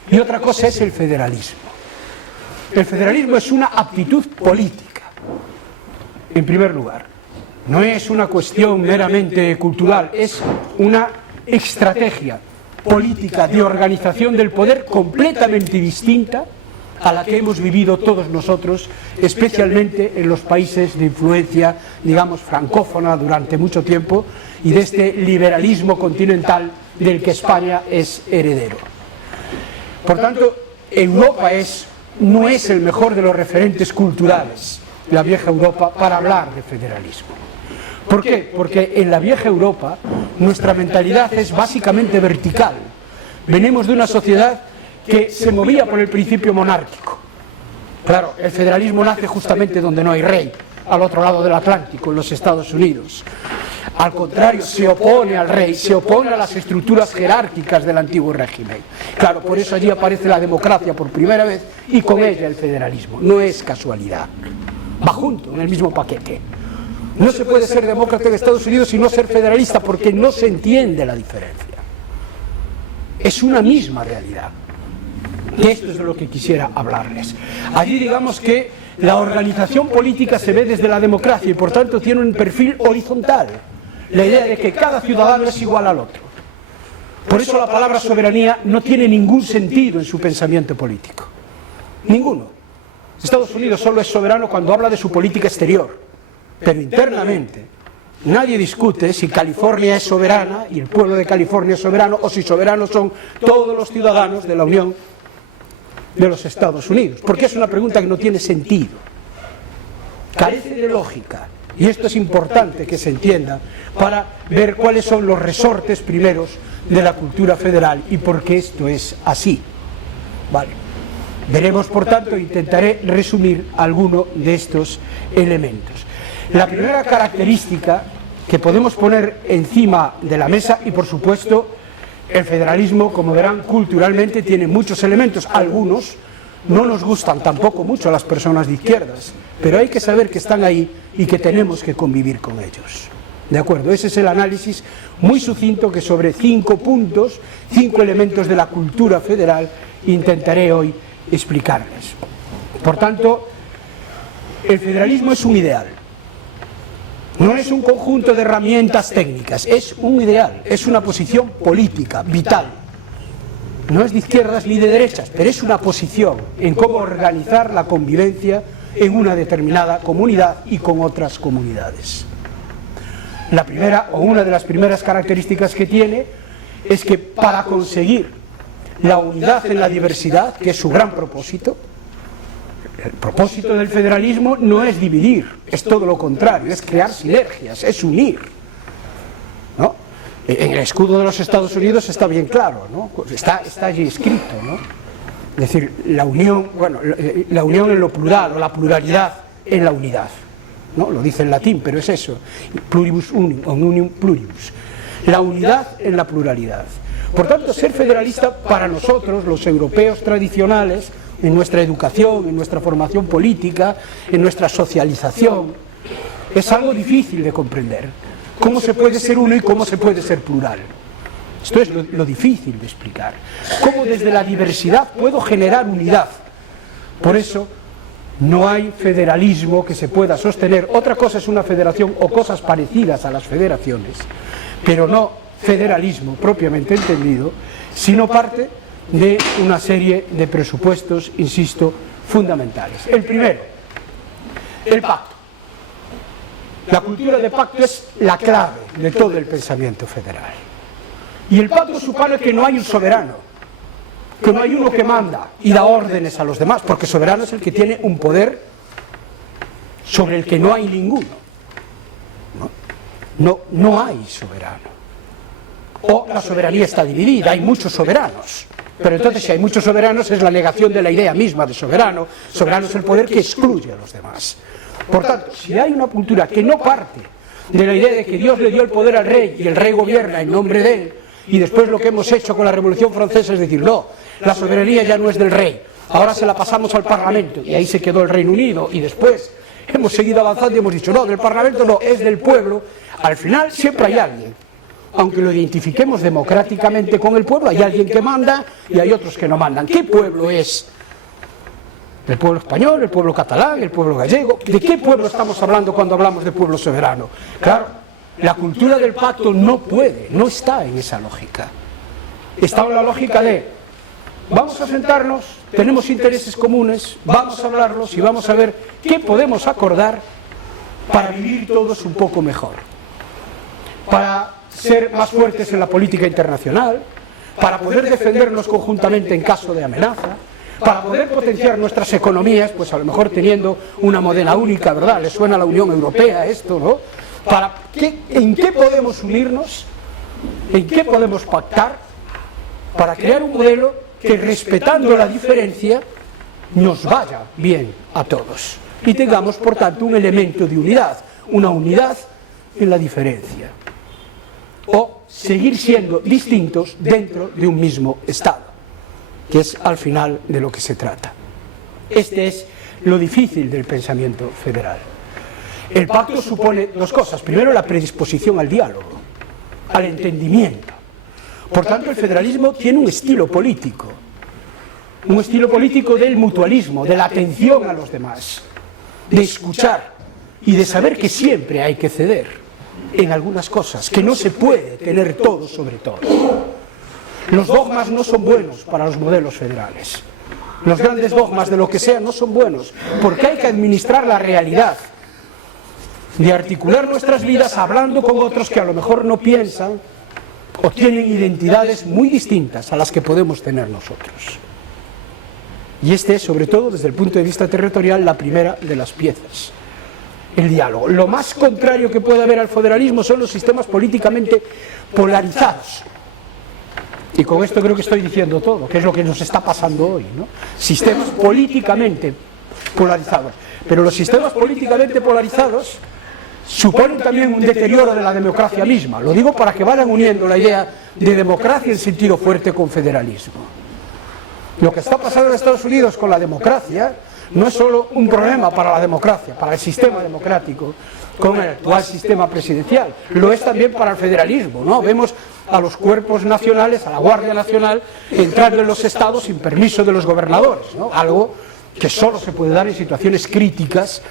Y otra cosa es el federalismo. El federalismo es una aptitud política, en primer lugar. No es una cuestión meramente cultural, es una estrategia política de organización del poder completamente distinta a la que hemos vivido todos nosotros, especialmente en los países de influencia, digamos, francófona durante mucho tiempo, y de este liberalismo continental del que España es heredero. Por tanto, Europa no es el mejor de los referentes culturales, la vieja Europa, para hablar de federalismo. ¿Por qué? Porque en la vieja Europa nuestra mentalidad es básicamente vertical. Venimos de una sociedad que se movía por el principio monárquico. Claro, el federalismo nace justamente donde no hay rey, al otro lado del Atlántico, en los Estados Unidos. Al contrario, se opone al rey, se opone a las estructuras jerárquicas del antiguo régimen. Claro, por eso allí aparece la democracia por primera vez y con ella el federalismo. No es casualidad, va junto, en el mismo paquete. No se puede ser demócrata en Estados Unidos y no ser federalista porque no se entiende la diferencia. Es una misma realidad. Esto es de lo que quisiera hablarles. Allí digamos que la organización política se ve desde la democracia y por tanto tiene un perfil horizontal. La idea de que cada ciudadano es igual al otro. Por eso la palabra soberanía no tiene ningún sentido en su pensamiento político. Ninguno. Estados Unidos solo es soberano cuando habla de su política exterior. Pero internamente nadie discute si California es soberana y el pueblo de California es soberano o si soberanos son todos los ciudadanos de la Unión de los Estados Unidos, porque es una pregunta que no tiene sentido, carece de lógica, y esto es importante que se entienda para ver cuáles son los resortes primeros de la cultura federal y por qué esto es así. Vale. Veremos, por tanto, intentaré resumir alguno de estos elementos. La primera característica que podemos poner encima de la mesa, y por supuesto el federalismo, como verán, culturalmente tiene muchos elementos. Algunos no nos gustan tampoco mucho a las personas de izquierdas, pero hay que saber que están ahí y que tenemos que convivir con ellos. ¿De acuerdo? Ese es el análisis muy sucinto que sobre 5 puntos, 5 elementos de la cultura federal intentaré hoy explicarles. Por tanto, el federalismo es un ideal. No es un conjunto de herramientas técnicas, es un ideal, es una posición política, vital. No es de izquierdas ni de derechas, pero es una posición en cómo organizar la convivencia en una determinada comunidad y con otras comunidades. La primera, o una de las primeras características que tiene, es que para conseguir la unidad en la diversidad, que es su gran propósito, el propósito del federalismo no es dividir, es todo lo contrario, es crear sinergias, es unir, ¿no? En el escudo de los Estados Unidos está bien claro, ¿no? Está allí escrito, ¿no? Es decir, la unión, bueno, la unión en lo plural, o la pluralidad en la unidad, ¿no? Lo dice en latín, pero es eso, pluribus unum, unium pluribus, la unidad en la pluralidad. Por tanto, ser federalista para nosotros, los europeos tradicionales, en nuestra educación, en nuestra formación política, en nuestra socialización, es algo difícil de comprender. ¿Cómo se puede ser uno y cómo se puede ser plural? Esto es lo difícil de explicar. ¿Cómo desde la diversidad puedo generar unidad? Por eso no hay federalismo que se pueda sostener. Otra cosa es una federación o cosas parecidas a las federaciones, pero no federalismo propiamente entendido, sino parte de una serie de presupuestos, insisto, fundamentales. El primero, el pacto. La cultura de pacto es la clave de todo el pensamiento federal. Y el pacto supone que no hay un soberano, que no hay uno que manda y da órdenes a los demás, porque soberano es el que tiene un poder sobre el que no hay ninguno. No hay soberano. O la soberanía está dividida, hay muchos soberanos. Pero entonces si hay muchos soberanos es la negación de la idea misma de soberano. Soberano es el poder que excluye a los demás. Por tanto, si hay una cultura que no parte de la idea de que Dios le dio el poder al rey y el rey gobierna en nombre de él, y después lo que hemos hecho con la Revolución Francesa es decir, no, la soberanía ya no es del rey, ahora se la pasamos al Parlamento, y ahí se quedó el Reino Unido, y después hemos seguido avanzando y hemos dicho, no, del Parlamento no, es del pueblo. Al final siempre hay alguien, aunque lo identifiquemos democráticamente con el pueblo, hay alguien que manda y hay otros que no mandan. ¿Qué pueblo es? ¿El pueblo español, el pueblo catalán, el pueblo gallego? ¿De qué pueblo estamos hablando cuando hablamos de pueblo soberano? Claro, la cultura del pacto no puede, no está en esa lógica. Está en la lógica de, vamos a sentarnos, tenemos intereses comunes, vamos a hablarlos y vamos a ver qué podemos acordar para vivir todos un poco mejor. Para ser más fuertes en la política internacional, para poder defendernos conjuntamente en caso de amenaza, para poder potenciar nuestras economías, pues a lo mejor teniendo una moneda única, ¿verdad? ¿Le suena a la Unión Europea esto, no? ¿En qué podemos unirnos? ¿En qué podemos pactar? Para crear un modelo que, respetando la diferencia, nos vaya bien a todos. Y tengamos, por tanto, un elemento de unidad, una unidad en la diferencia, o seguir siendo distintos dentro de un mismo Estado, que es al final de lo que se trata. Este es lo difícil del pensamiento federal. El pacto supone dos cosas. Primero, la predisposición al diálogo, al entendimiento. Por tanto, el federalismo tiene un estilo político del mutualismo, de la atención a los demás, de escuchar y de saber que siempre hay que ceder en algunas cosas, que no se puede tener todo sobre todo. Los dogmas no son buenos para los modelos federales. Los grandes dogmas de lo que sea no son buenos, porque hay que administrar la realidad, de articular nuestras vidas hablando con otros que a lo mejor no piensan o tienen identidades muy distintas a las que podemos tener nosotros. Y este es, sobre todo desde el punto de vista territorial, la primera de las piezas, el diálogo. Lo más contrario que puede haber al federalismo son los sistemas políticamente polarizados. Y con esto creo que estoy diciendo todo, que es lo que nos está pasando hoy, ¿no? Sistemas políticamente polarizados. Pero los sistemas políticamente polarizados suponen también un deterioro de la democracia misma. Lo digo para que vayan uniendo la idea de democracia en sentido fuerte con federalismo. Lo que está pasando en Estados Unidos con la democracia no es solo un problema para la democracia, para el sistema democrático, con el actual sistema presidencial, lo es también para el federalismo, ¿no? Vemos a los cuerpos nacionales, a la Guardia Nacional, entrando en los estados sin permiso de los gobernadores, ¿no? Algo que solo se puede dar en situaciones críticas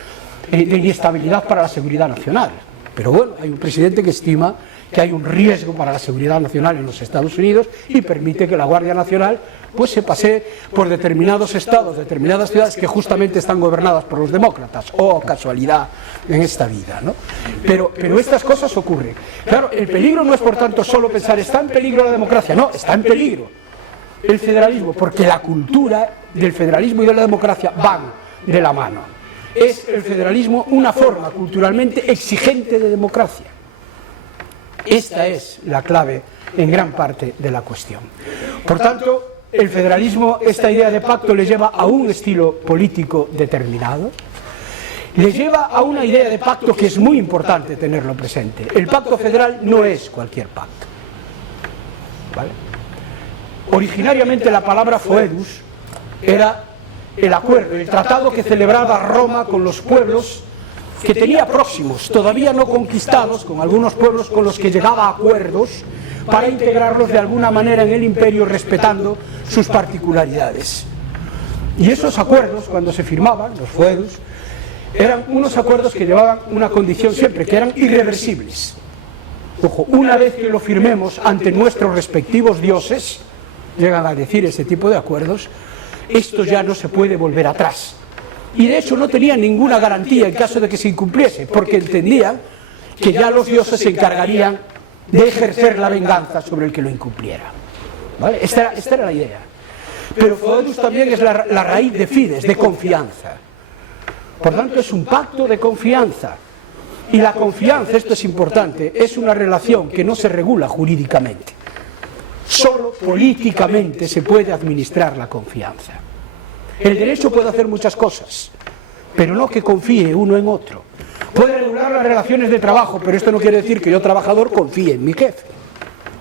de inestabilidad para la seguridad nacional. Pero bueno, hay un presidente que estima que hay un riesgo para la seguridad nacional en los Estados Unidos y permite que la Guardia Nacional pues se pasee por determinados estados, determinadas ciudades que justamente están gobernadas por los demócratas. Oh, casualidad en esta vida, ¿no? Pero estas cosas ocurren. Claro, el peligro no es por tanto solo pensar, ¿está en peligro la democracia? No, está en peligro el federalismo, porque la cultura del federalismo y de la democracia van de la mano. Es el federalismo una forma culturalmente exigente de democracia. Esta es la clave en gran parte de la cuestión. Por tanto, el federalismo, esta idea de pacto, le lleva a un estilo político determinado, le lleva a una idea de pacto que es muy importante tenerlo presente. El pacto federal no es cualquier pacto, ¿vale? Originariamente la palabra foedus era el acuerdo, el tratado que celebraba Roma con los pueblos que tenía próximos, todavía no conquistados, con algunos pueblos con los que llegaba a acuerdos para integrarlos de alguna manera en el imperio respetando sus particularidades. Y esos acuerdos, cuando se firmaban, los foedus, eran unos acuerdos que llevaban una condición siempre, que eran irreversibles. Ojo, una vez que lo firmemos ante nuestros respectivos dioses, llegan a decir ese tipo de acuerdos, esto ya no se puede volver atrás. Y de hecho no tenían ninguna garantía en caso de que se incumpliese, porque entendían que ya los dioses se encargarían de ejercer la venganza sobre el que lo incumpliera, ¿vale? Esta era la idea. Pero foedus también es la raíz de fides, de confianza. Por tanto, es un pacto de confianza. Y la confianza, esto es importante, es una relación que no se regula jurídicamente. Solo políticamente se puede administrar la confianza. El derecho puede hacer muchas cosas, pero no que confíe uno en otro. Puede regular las relaciones de trabajo, pero esto no quiere decir que yo, trabajador, confíe en mi jefe.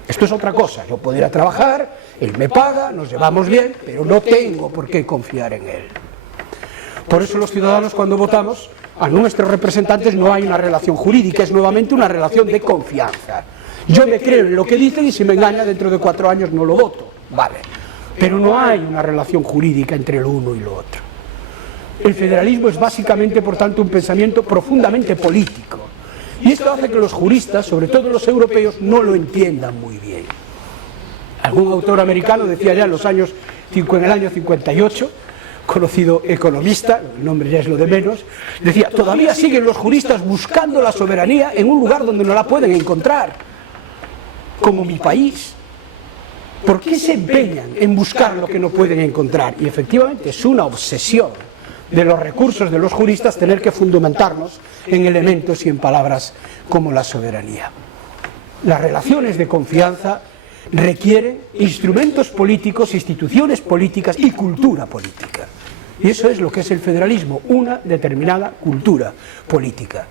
Esto es otra cosa. Yo puedo ir a trabajar, él me paga, nos llevamos bien, pero no tengo por qué confiar en él. Por eso los ciudadanos, cuando votamos a nuestros representantes, no hay una relación jurídica, es nuevamente una relación de confianza. Yo me creo en lo que dicen y si me engaña dentro de 4 años no lo voto, vale. Pero no hay una relación jurídica entre lo uno y lo otro. El federalismo es básicamente, por tanto, un pensamiento profundamente político. Y esto hace que los juristas, sobre todo los europeos, no lo entiendan muy bien. Algún autor americano decía ya en el año 58, conocido economista, el nombre ya es lo de menos, decía, todavía siguen los juristas buscando la soberanía en un lugar donde no la pueden encontrar, como mi país. ¿Por qué se empeñan en buscar lo que no pueden encontrar? Y efectivamente es una obsesión de los recursos de los juristas tener que fundamentarnos en elementos y en palabras como la soberanía. Las relaciones de confianza requieren instrumentos políticos, instituciones políticas y cultura política. Y eso es lo que es el federalismo, una determinada cultura política.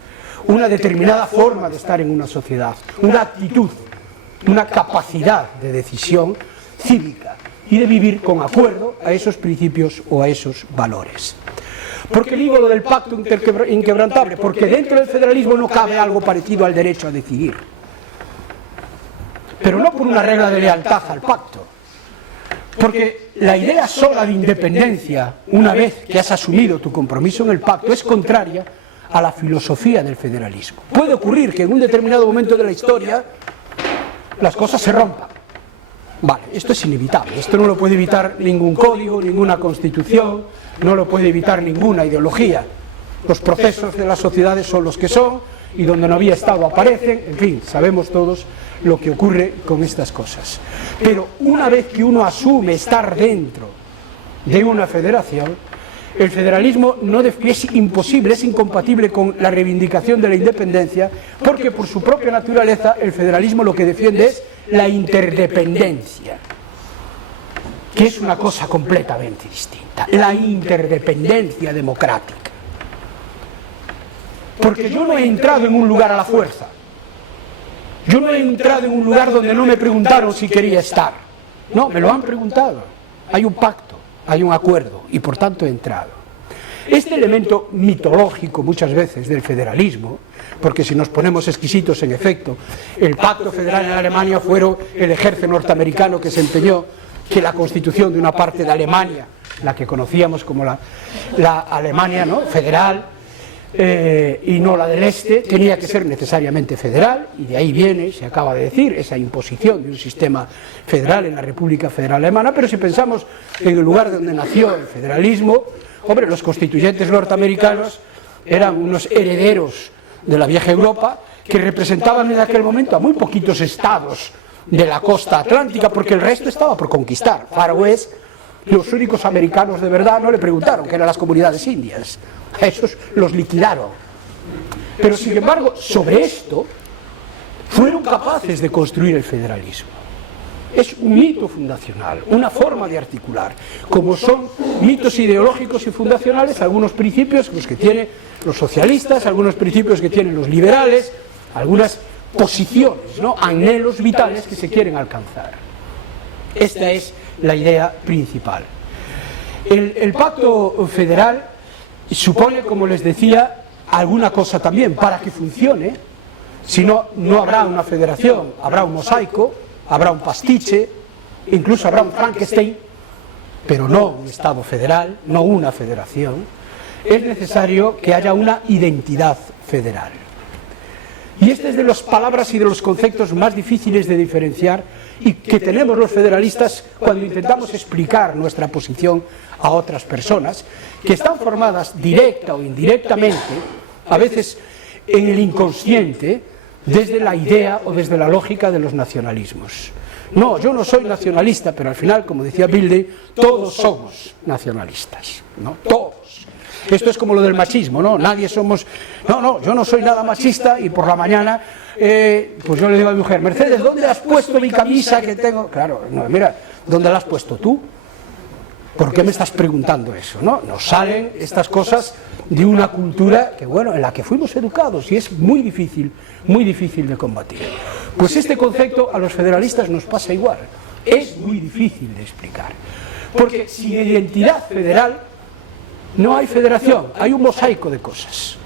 una determinada forma de estar en una sociedad, una actitud, una capacidad de decisión cívica y de vivir con acuerdo a esos principios o a esos valores. ¿Por qué digo lo del pacto inquebrantable? Porque dentro del federalismo no cabe algo parecido al derecho a decidir, pero no por una regla de lealtad al pacto, porque la idea sola de independencia, una vez que has asumido tu compromiso en el pacto, es contraria a la filosofía del federalismo. Puede ocurrir que en un determinado momento de la historia las cosas se rompan. Vale, esto es inevitable, esto no lo puede evitar ningún código, ninguna constitución, no lo puede evitar ninguna ideología. Los procesos de las sociedades son los que son, y donde no había Estado aparecen, en fin, sabemos todos lo que ocurre con estas cosas. Pero una vez que uno asume estar dentro de una federación, el federalismo es imposible, es incompatible con la reivindicación de la independencia, porque por su propia naturaleza el federalismo lo que defiende es la interdependencia, que es una cosa completamente distinta, la interdependencia democrática. Porque yo no he entrado en un lugar a la fuerza, yo no he entrado en un lugar donde no me preguntaron si quería estar, no, me lo han preguntado, hay un pacto, hay un acuerdo, y por tanto he entrado. Este elemento mitológico muchas veces del federalismo, porque si nos ponemos exquisitos, en efecto, el pacto federal en Alemania fueron el ejército norteamericano que se empeñó que la constitución de una parte de Alemania, la que conocíamos como la Alemania, ¿no?, federal, y no la del este, tenía que ser necesariamente federal, y de ahí viene, se acaba de decir, esa imposición de un sistema federal en la República Federal Alemana. Pero si pensamos en el lugar donde nació el federalismo, hombre, los constituyentes norteamericanos eran unos herederos de la vieja Europa que representaban en aquel momento a muy poquitos estados de la costa atlántica, porque el resto estaba por conquistar. Far West, los únicos americanos de verdad no le preguntaron, que eran las comunidades indias, a esos los liquidaron. Pero sin embargo, sobre esto fueron capaces de construir el federalismo. Es un mito fundacional, una forma de articular, como son mitos ideológicos y fundacionales algunos principios los que tienen los socialistas, algunos principios que tienen los liberales, algunas posiciones, ¿no?, anhelos vitales que se quieren alcanzar. Esta es la idea principal. El pacto federal supone, como les decía, alguna cosa también. Para que funcione, si no, no habrá una federación, habrá un mosaico, habrá un pastiche, incluso habrá un Frankenstein, pero no un Estado federal, no una federación. Es necesario que haya una identidad federal. Y este es de las palabras y de los conceptos más difíciles de diferenciar y que tenemos los federalistas cuando intentamos explicar nuestra posición a otras personas, que están formadas directa o indirectamente, a veces en el inconsciente, desde la idea o desde la lógica de los nacionalismos. No, yo no soy nacionalista, pero al final, como decía Bilde, todos somos nacionalistas, ¿no? Todos. Esto es como lo del machismo, ¿no? Nadie somos... No, yo no soy nada machista, y por la mañana, pues yo le digo a mi mujer, Mercedes, ¿dónde has puesto mi camisa que tengo? Claro, no, mira, ¿dónde la has puesto tú? ¿Por qué me estás preguntando eso, no? Nos salen estas cosas de una cultura que, bueno, en la que fuimos educados, y es muy difícil de combatir. Pues este concepto a los federalistas nos pasa igual, es muy difícil de explicar, porque sin identidad federal no hay federación, hay un mosaico de cosas.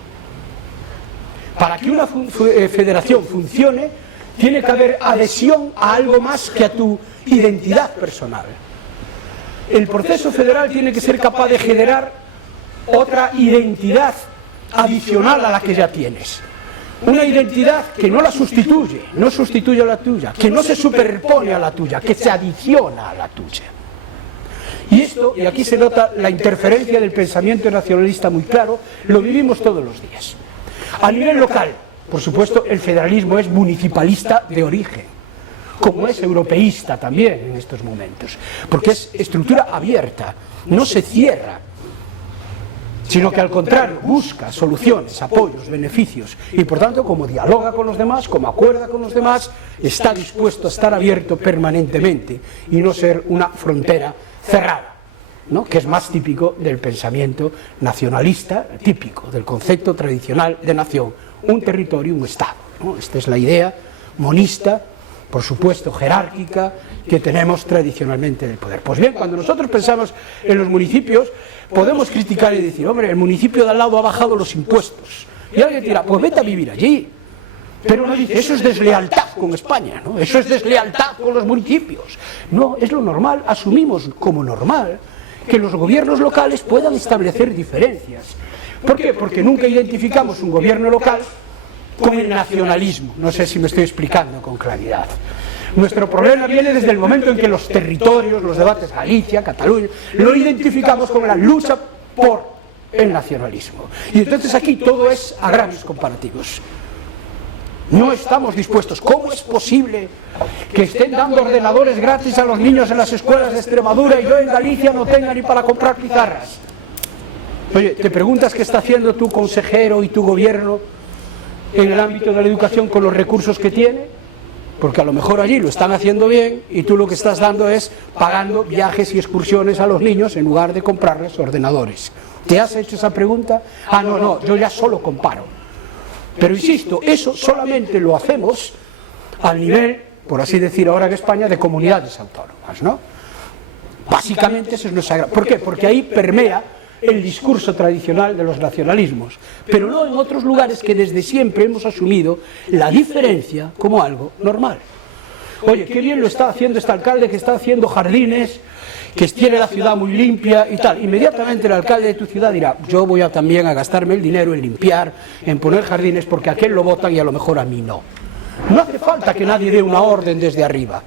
Para que una federación funcione, tiene que haber adhesión a algo más que a tu identidad personal. El proceso federal tiene que ser capaz de generar otra identidad adicional a la que ya tienes. Una identidad que no la sustituye, no sustituye a la tuya, que no se superpone a la tuya, que se adiciona a la tuya. Y esto, y aquí se nota la interferencia del pensamiento nacionalista muy claro, lo vivimos todos los días. A nivel local, por supuesto, el federalismo es municipalista de origen, como es europeísta también en estos momentos, porque es estructura abierta, no se cierra, sino que al contrario busca soluciones, apoyos, beneficios, y por tanto, como dialoga con los demás, como acuerda con los demás, está dispuesto a estar abierto permanentemente y no ser una frontera cerrada, ¿no?, que es más típico del pensamiento nacionalista, típico del concepto tradicional de nación un territorio, un Estado, ¿no? Esta es la idea monista, por supuesto jerárquica, que tenemos tradicionalmente del poder. Pues bien, cuando nosotros pensamos en los municipios, podemos criticar y decir, hombre, el municipio de al lado ha bajado los impuestos. Y alguien dirá, pues vete a vivir allí. Pero uno dice, eso es deslealtad con España, ¿no? Eso es deslealtad con los municipios. No, es lo normal, asumimos como normal que los gobiernos locales puedan establecer diferencias. ¿Por qué? Porque nunca identificamos un gobierno local con el nacionalismo. No sé si me estoy explicando con claridad. Nuestro problema viene desde el momento en que los territorios, los debates, Galicia, Cataluña, lo identificamos con la lucha por el nacionalismo. Y entonces aquí todo es agravios comparativos. No estamos dispuestos. ¿Cómo es posible que estén dando ordenadores gratis a los niños en las escuelas de Extremadura y yo en Galicia no tenga ni para comprar pizarras? Oye, ¿te preguntas qué está haciendo tu consejero y tu gobierno en el ámbito de la educación con los recursos que tiene? Porque a lo mejor allí lo están haciendo bien y tú lo que estás dando es pagando viajes y excursiones a los niños en lugar de comprarles ordenadores. ¿Te has hecho esa pregunta? Ah, no, yo ya solo comparo. Pero insisto, eso solamente lo hacemos al nivel, por así decir ahora en España, de comunidades autónomas, ¿no? Básicamente eso es nuestra gran... ¿Por qué? Porque ahí permea el discurso tradicional de los nacionalismos, pero no en otros lugares que desde siempre hemos asumido la diferencia como algo normal. Oye, qué bien lo está haciendo este alcalde, que está haciendo jardines, que tiene la ciudad muy limpia y tal. Inmediatamente el alcalde de tu ciudad dirá, yo voy también a gastarme el dinero en limpiar, en poner jardines, porque a aquel lo votan y a lo mejor a mí no. No hace falta que nadie dé una orden desde arriba.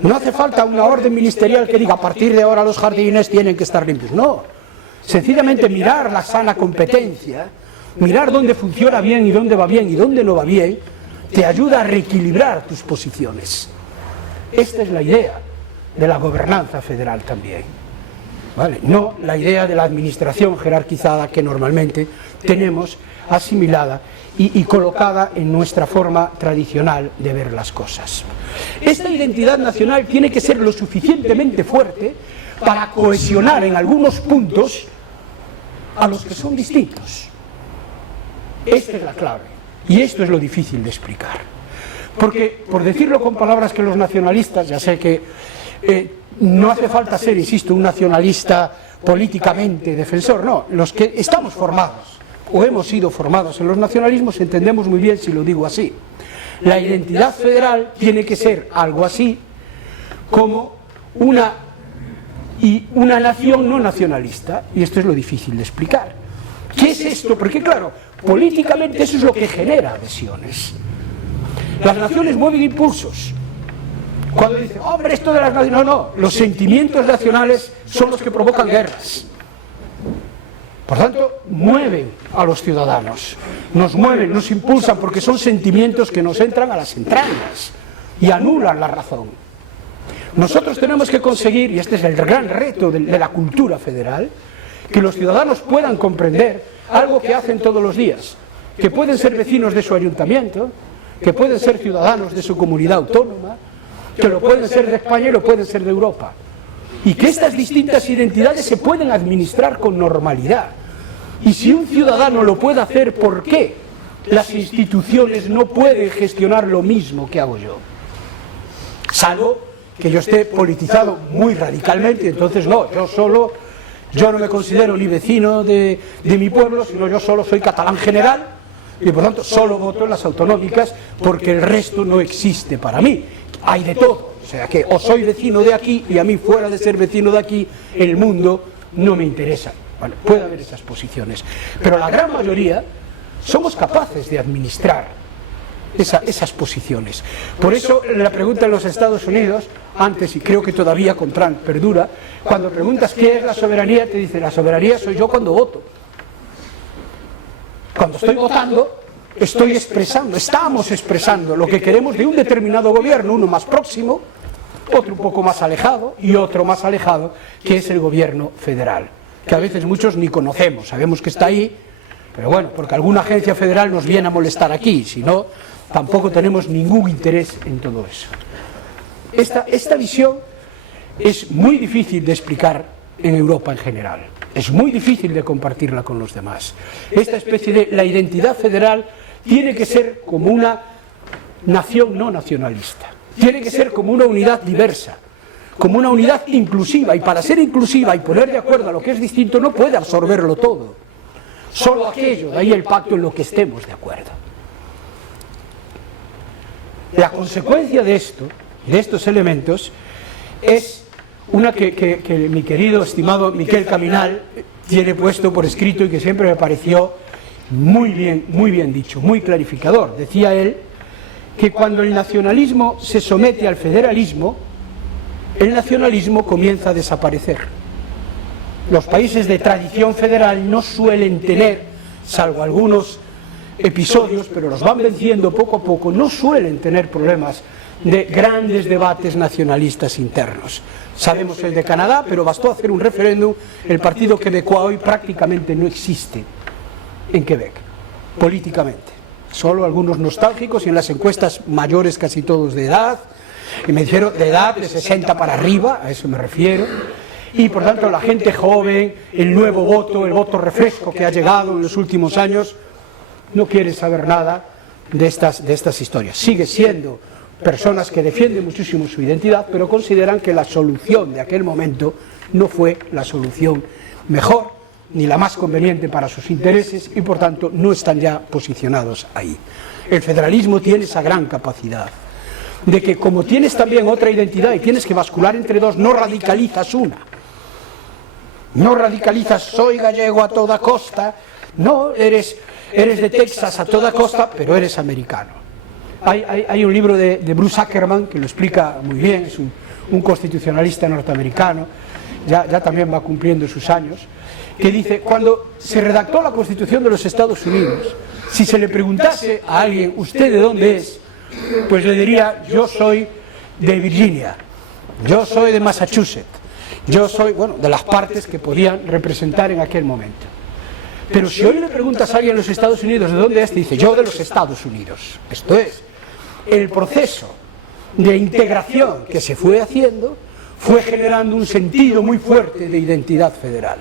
No hace falta una orden ministerial que diga, a partir de ahora los jardines tienen que estar limpios. No. Sencillamente mirar la sana competencia, mirar dónde funciona bien y dónde va bien y dónde no va bien, te ayuda a reequilibrar tus posiciones. Esta es la idea de la gobernanza federal también, ¿vale? No la idea de la administración jerarquizada que normalmente tenemos asimilada y colocada en nuestra forma tradicional de ver las cosas. Esta identidad nacional tiene que ser lo suficientemente fuerte para cohesionar en algunos puntos a los que son distintos. Esta es la clave, y esto es lo difícil de explicar. Porque, por decirlo con palabras que los nacionalistas, ya sé que no hace falta ser, insisto, un nacionalista políticamente defensor, no, los que estamos formados, o hemos sido formados en los nacionalismos, entendemos muy bien si lo digo así. La identidad federal tiene que ser algo así como una nación no nacionalista, y esto es lo difícil de explicar. ¿Qué es esto? Porque claro, políticamente eso es lo que genera adhesiones. Las naciones mueven impulsos. Cuando dicen, hombre, esto de las naciones... No, los sentimientos nacionales son los que provocan guerras. Por tanto, mueven a los ciudadanos, nos mueven, nos impulsan, porque son sentimientos que nos entran a las entrañas y anulan la razón. Nosotros tenemos que conseguir, y este es el gran reto de la cultura federal, que los ciudadanos puedan comprender algo que hacen todos los días, que pueden ser vecinos de su ayuntamiento, que pueden ser ciudadanos de su comunidad autónoma, que lo pueden ser de España y lo pueden ser de Europa, y que estas distintas identidades se pueden administrar con normalidad. Y si un ciudadano lo puede hacer, ¿por qué las instituciones no pueden gestionar lo mismo que hago yo? Salvo que yo esté politizado muy radicalmente, entonces no, yo no me considero ni vecino de mi pueblo, sino yo solo soy catalán general y por tanto solo voto en las autonómicas porque el resto no existe para mí. Hay de todo, o sea que o soy vecino de aquí y a mí fuera de ser vecino de aquí el mundo no me interesa. Bueno, puede haber esas posiciones, pero la gran mayoría somos capaces de administrar esas posiciones. Por eso la pregunta en los Estados Unidos, antes y creo que todavía con Trump perdura, cuando preguntas qué es la soberanía, te dice, la soberanía soy yo cuando voto. Cuando estoy votando, estamos expresando lo que queremos de un determinado gobierno, uno más próximo, otro un poco más alejado y otro más alejado, que es el gobierno federal, que a veces muchos ni conocemos, sabemos que está ahí, pero bueno, porque alguna agencia federal nos viene a molestar aquí, si no, tampoco tenemos ningún interés en todo eso. Esta visión es muy difícil de explicar en Europa en general, es muy difícil de compartirla con los demás. Esta especie de la identidad federal tiene que ser como una nación no nacionalista, tiene que ser como una unidad diversa, como una unidad inclusiva, y para ser inclusiva y poner de acuerdo a lo que es distinto no puede absorberlo todo, solo aquello, de ahí el pacto en lo que estemos de acuerdo. La consecuencia de esto, de estos elementos, es una que mi querido, estimado Miquel Caminal tiene puesto por escrito y que siempre me pareció muy bien dicho, muy clarificador. Decía él que cuando el nacionalismo se somete al federalismo, el nacionalismo comienza a desaparecer. Los países de tradición federal no suelen tener, salvo algunos episodios, pero los van venciendo poco a poco, no suelen tener problemas de grandes debates nacionalistas internos. Sabemos el de Canadá, pero bastó hacer un referéndum, el partido quebecois hoy prácticamente no existe en Quebec, políticamente. Solo algunos nostálgicos y en las encuestas mayores casi todos de edad, y me dijeron de edad de 60 para arriba, a eso me refiero, y por tanto la gente joven, el nuevo voto, el voto refresco que ha llegado en los últimos años, no quiere saber nada de estas historias. Sigue siendo personas que defienden muchísimo su identidad, pero consideran que la solución de aquel momento no fue la solución mejor, ni la más conveniente para sus intereses, y por tanto no están ya posicionados ahí. El federalismo tiene esa gran capacidad de que, como tienes también otra identidad y tienes que bascular entre dos, no radicalizas una. No radicalizas, soy gallego a toda costa, no, eres de Texas a toda costa, pero eres americano. Hay un libro de Bruce Ackerman que lo explica muy bien, es un constitucionalista norteamericano, ya también va cumpliendo sus años, que dice, cuando se redactó la Constitución de los Estados Unidos, si se le preguntase a alguien, ¿usted de dónde es?, pues le diría, yo soy de Virginia, yo soy de Massachusetts, yo soy, bueno, de las partes que podían representar en aquel momento. Pero si hoy le preguntas a alguien en los Estados Unidos de dónde es, te dice, yo de los Estados Unidos. Esto es, el proceso de integración que se fue haciendo fue generando un sentido muy fuerte de identidad federal.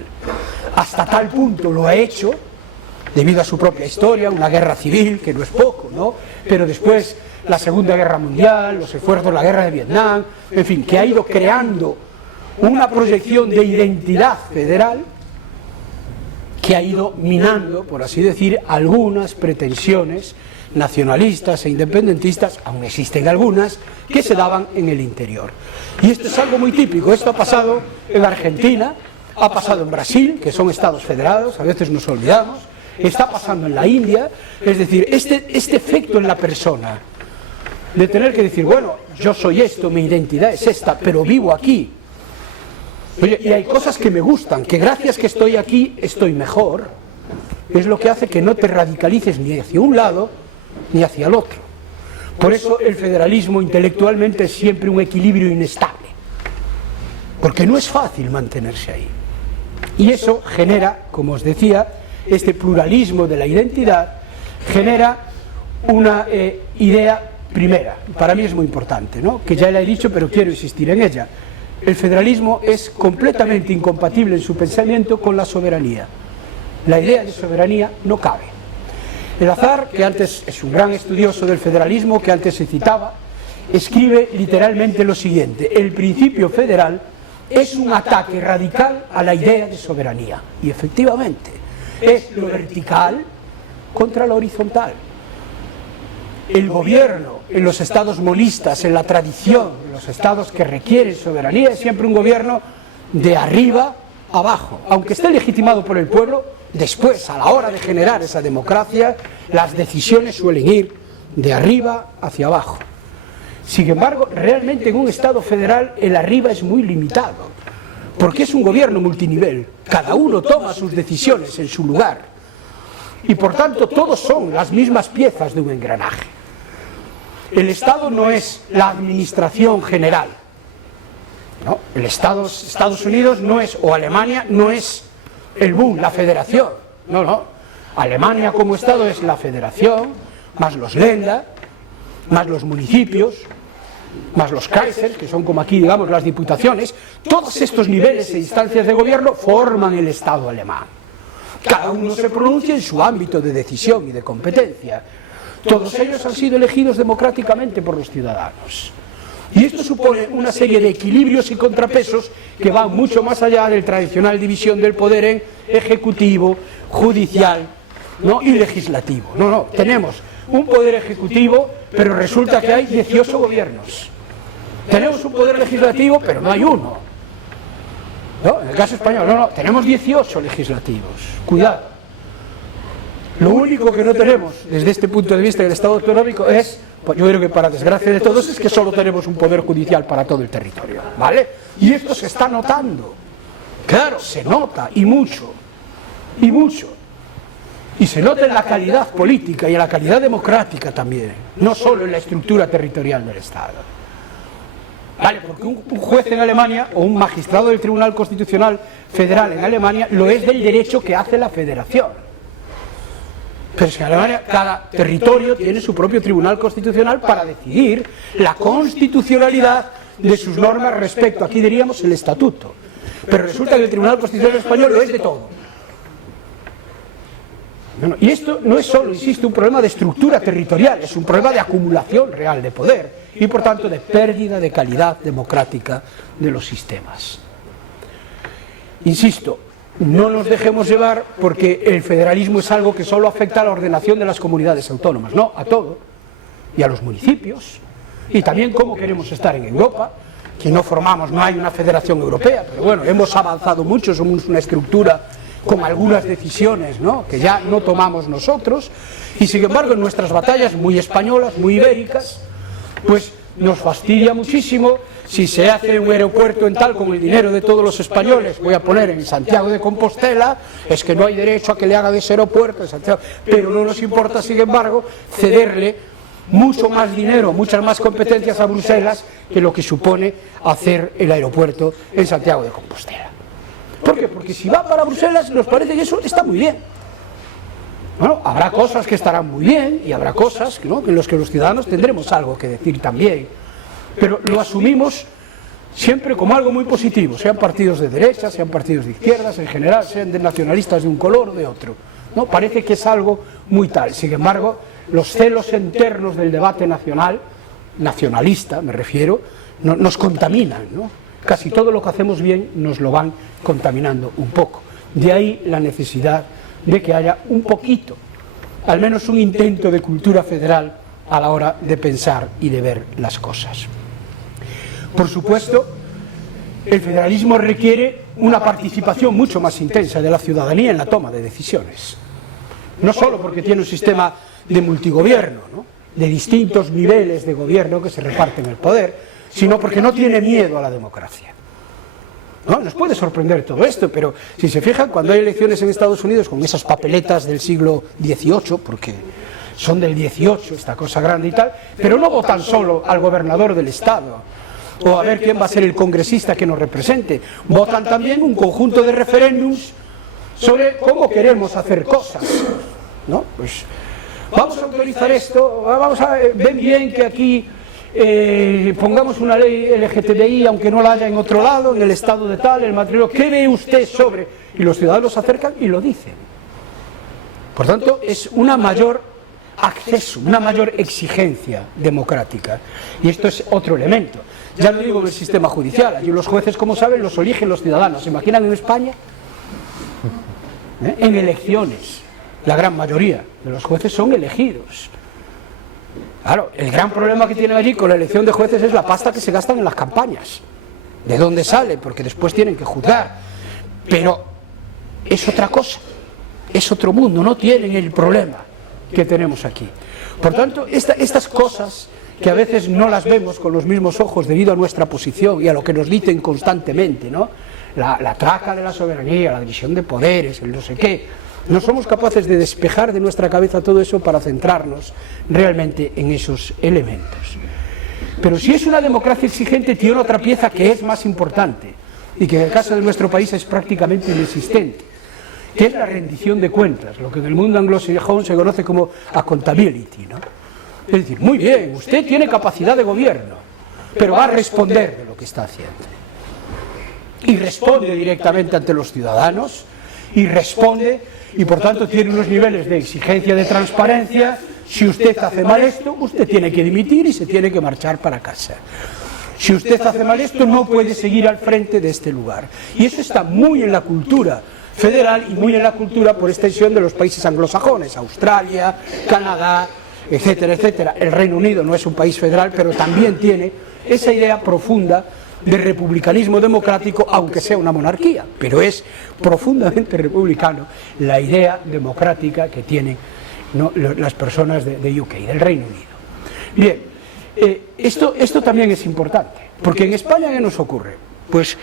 Hasta tal punto lo ha hecho, debido a su propia historia, una guerra civil, que no es poco, ¿no? Pero después la Segunda Guerra Mundial, los esfuerzos de la guerra de Vietnam, en fin, que ha ido creando una proyección de identidad federal que ha ido minando, por así decir, algunas pretensiones nacionalistas e independentistas, aún existen algunas, que se daban en el interior. Y esto es algo muy típico, esto ha pasado en Argentina, ha pasado en Brasil, que son estados federados, a veces nos olvidamos, está pasando en la India, es decir, este efecto en la persona, de tener que decir, bueno, yo soy esto, mi identidad es esta, pero vivo aquí. Oye, y hay cosas que me gustan, que gracias que estoy aquí estoy mejor, es lo que hace que no te radicalices ni hacia un lado ni hacia el otro. Por eso el federalismo intelectualmente es siempre un equilibrio inestable, porque no es fácil mantenerse ahí. Y eso genera, como os decía, este pluralismo de la identidad, genera una idea primera, para mí es muy importante, ¿no?, que ya la he dicho, pero quiero insistir en ella. El federalismo es completamente incompatible en su pensamiento con la soberanía. La idea de soberanía no cabe. El Azar, que antes es un gran estudioso del federalismo, que antes se citaba, escribe literalmente lo siguiente: el principio federal es un ataque radical a la idea de soberanía. Y efectivamente, es lo vertical contra lo horizontal. El gobierno en los estados monistas, en la tradición, en los estados que requieren soberanía, es siempre un gobierno de arriba abajo. Aunque esté legitimado por el pueblo, después, a la hora de generar esa democracia, las decisiones suelen ir de arriba hacia abajo. Sin embargo, realmente en un estado federal el arriba es muy limitado, porque es un gobierno multinivel. Cada uno toma sus decisiones en su lugar y por tanto todos son las mismas piezas de un engranaje. El Estado no es la administración general, ¿no? El Estados Unidos no es, o Alemania no es el boom, la federación, no. Alemania como Estado es la federación, más los Länder, más los municipios, más los Kaisers, que son como aquí, digamos, las diputaciones. Todos estos niveles e instancias de gobierno forman el Estado alemán. Cada uno se pronuncia en su ámbito de decisión y de competencia. Todos ellos han sido elegidos democráticamente por los ciudadanos. Y esto supone una serie de equilibrios y contrapesos que van mucho más allá del tradicional división del poder en ejecutivo, judicial, ¿no?, y legislativo. No, tenemos un poder ejecutivo, pero resulta que hay 18 gobiernos. Tenemos un poder legislativo, pero no hay uno. ¿No? En el caso español, no, tenemos 18 legislativos. Cuidado. Lo único que no tenemos, desde este punto de vista del Estado autonómico, es, pues yo creo que para desgracia de todos, es que solo tenemos un poder judicial para todo el territorio, ¿vale? Y esto se está notando. Claro, se nota, y mucho. Y mucho. Y se nota en la calidad política y en la calidad democrática también, no solo en la estructura territorial del Estado. Vale, porque un juez en Alemania o un magistrado del Tribunal Constitucional Federal en Alemania lo es del derecho que hace la federación. Pero es que en Alemania cada territorio tiene su propio Tribunal Constitucional para decidir la constitucionalidad de sus normas respecto, aquí diríamos, el estatuto. Pero resulta que el Tribunal Constitucional español lo es de todo. Bueno, y esto no es solo, insisto, un problema de estructura territorial, es un problema de acumulación real de poder y por tanto de pérdida de calidad democrática de los sistemas. Insisto, no nos dejemos llevar porque el federalismo es algo que solo afecta a la ordenación de las comunidades autónomas, no, a todo, y a los municipios, y también cómo queremos estar en Europa, que no formamos, no hay una federación europea, pero bueno, hemos avanzado mucho, somos una estructura con algunas decisiones, ¿no?, que ya no tomamos nosotros, y sin embargo en nuestras batallas muy españolas, muy ibéricas, pues nos fastidia muchísimo si se hace un aeropuerto en tal con el dinero de todos los españoles, voy a poner en Santiago de Compostela, es que no hay derecho a que le haga de ese aeropuerto en Santiago, pero no nos importa, sin embargo, cederle mucho más dinero, muchas más competencias a Bruselas que lo que supone hacer el aeropuerto en Santiago de Compostela. ¿Por qué? Porque si va para Bruselas nos parece que eso está muy bien. Bueno, habrá cosas que estarán muy bien y habrá cosas, ¿no?, en las que los ciudadanos tendremos algo que decir también, pero lo asumimos siempre como algo muy positivo, sean partidos de derecha, sean partidos de izquierdas, en general, sean de nacionalistas de un color o de otro, ¿no? Parece que es algo muy tal. Sin embargo, los celos internos del debate nacional, nacionalista me refiero, nos contaminan, ¿no? Casi todo lo que hacemos bien nos lo van contaminando un poco. De ahí la necesidad de que haya un poquito, al menos un intento de cultura federal a la hora de pensar y de ver las cosas. Por supuesto, el federalismo requiere una participación mucho más intensa de la ciudadanía en la toma de decisiones. No solo porque tiene un sistema de multigobierno, ¿no?, de distintos niveles de gobierno que se reparten el poder, sino porque no tiene miedo a la democracia. ¿No? Nos puede sorprender todo esto, pero si se fijan, cuando hay elecciones en Estados Unidos con esas papeletas del siglo XVIII, porque son del XVIII, esta cosa grande y tal, pero no votan solo al gobernador del estado, o a ver quién va a ser el congresista que nos represente, votan también un conjunto de referéndums sobre cómo queremos hacer cosas, ¿no? Pues vamos a autorizar esto, ven bien que aquí pongamos una ley LGTBI, aunque no la haya en otro lado, en el estado de tal, el matrimonio, ¿qué ve usted sobre? Y los ciudadanos se acercan y lo dicen. Por tanto, es una mayor acceso, una mayor exigencia democrática. Y esto es otro elemento. Ya no digo en el sistema judicial, allí los jueces, como saben, los eligen los ciudadanos. ¿Se imaginan en España? En elecciones, la gran mayoría de los jueces son elegidos. Claro, el gran problema que tienen allí con la elección de jueces es la pasta que se gastan en las campañas. ¿De dónde sale? Porque después tienen que juzgar. Pero es otra cosa, es otro mundo, no tienen el problema que tenemos aquí. Por tanto, estas cosas que a veces no las vemos con los mismos ojos debido a nuestra posición y a lo que nos dicen constantemente, ¿no? La traca de la soberanía, la división de poderes, el no sé qué. No somos capaces de despejar de nuestra cabeza todo eso para centrarnos realmente en esos elementos. Pero si es una democracia exigente, tiene otra pieza que es más importante y que en el caso de nuestro país es prácticamente inexistente, que es la rendición de cuentas, lo que en el mundo anglosajón se conoce como accountability, ¿no? Es decir, muy bien, usted tiene capacidad de gobierno, pero va a responder de lo que está haciendo. Y responde directamente ante los ciudadanos, y responde, y por tanto tiene unos niveles de exigencia de transparencia si usted hace mal esto, usted tiene que dimitir y se tiene que marchar para casa. Si usted hace mal esto, no puede seguir al frente de este lugar. Y eso está muy en la cultura federal y muy en la cultura por extensión de los países anglosajones, Australia, Canadá, etcétera, etcétera. El Reino Unido no es un país federal, pero también tiene esa idea profunda de republicanismo democrático, aunque sea una monarquía, pero es profundamente republicano la idea democrática que tienen, ¿no?, las personas de UK, del Reino Unido. Bien, esto también es importante, porque en España, ¿qué nos ocurre? Pues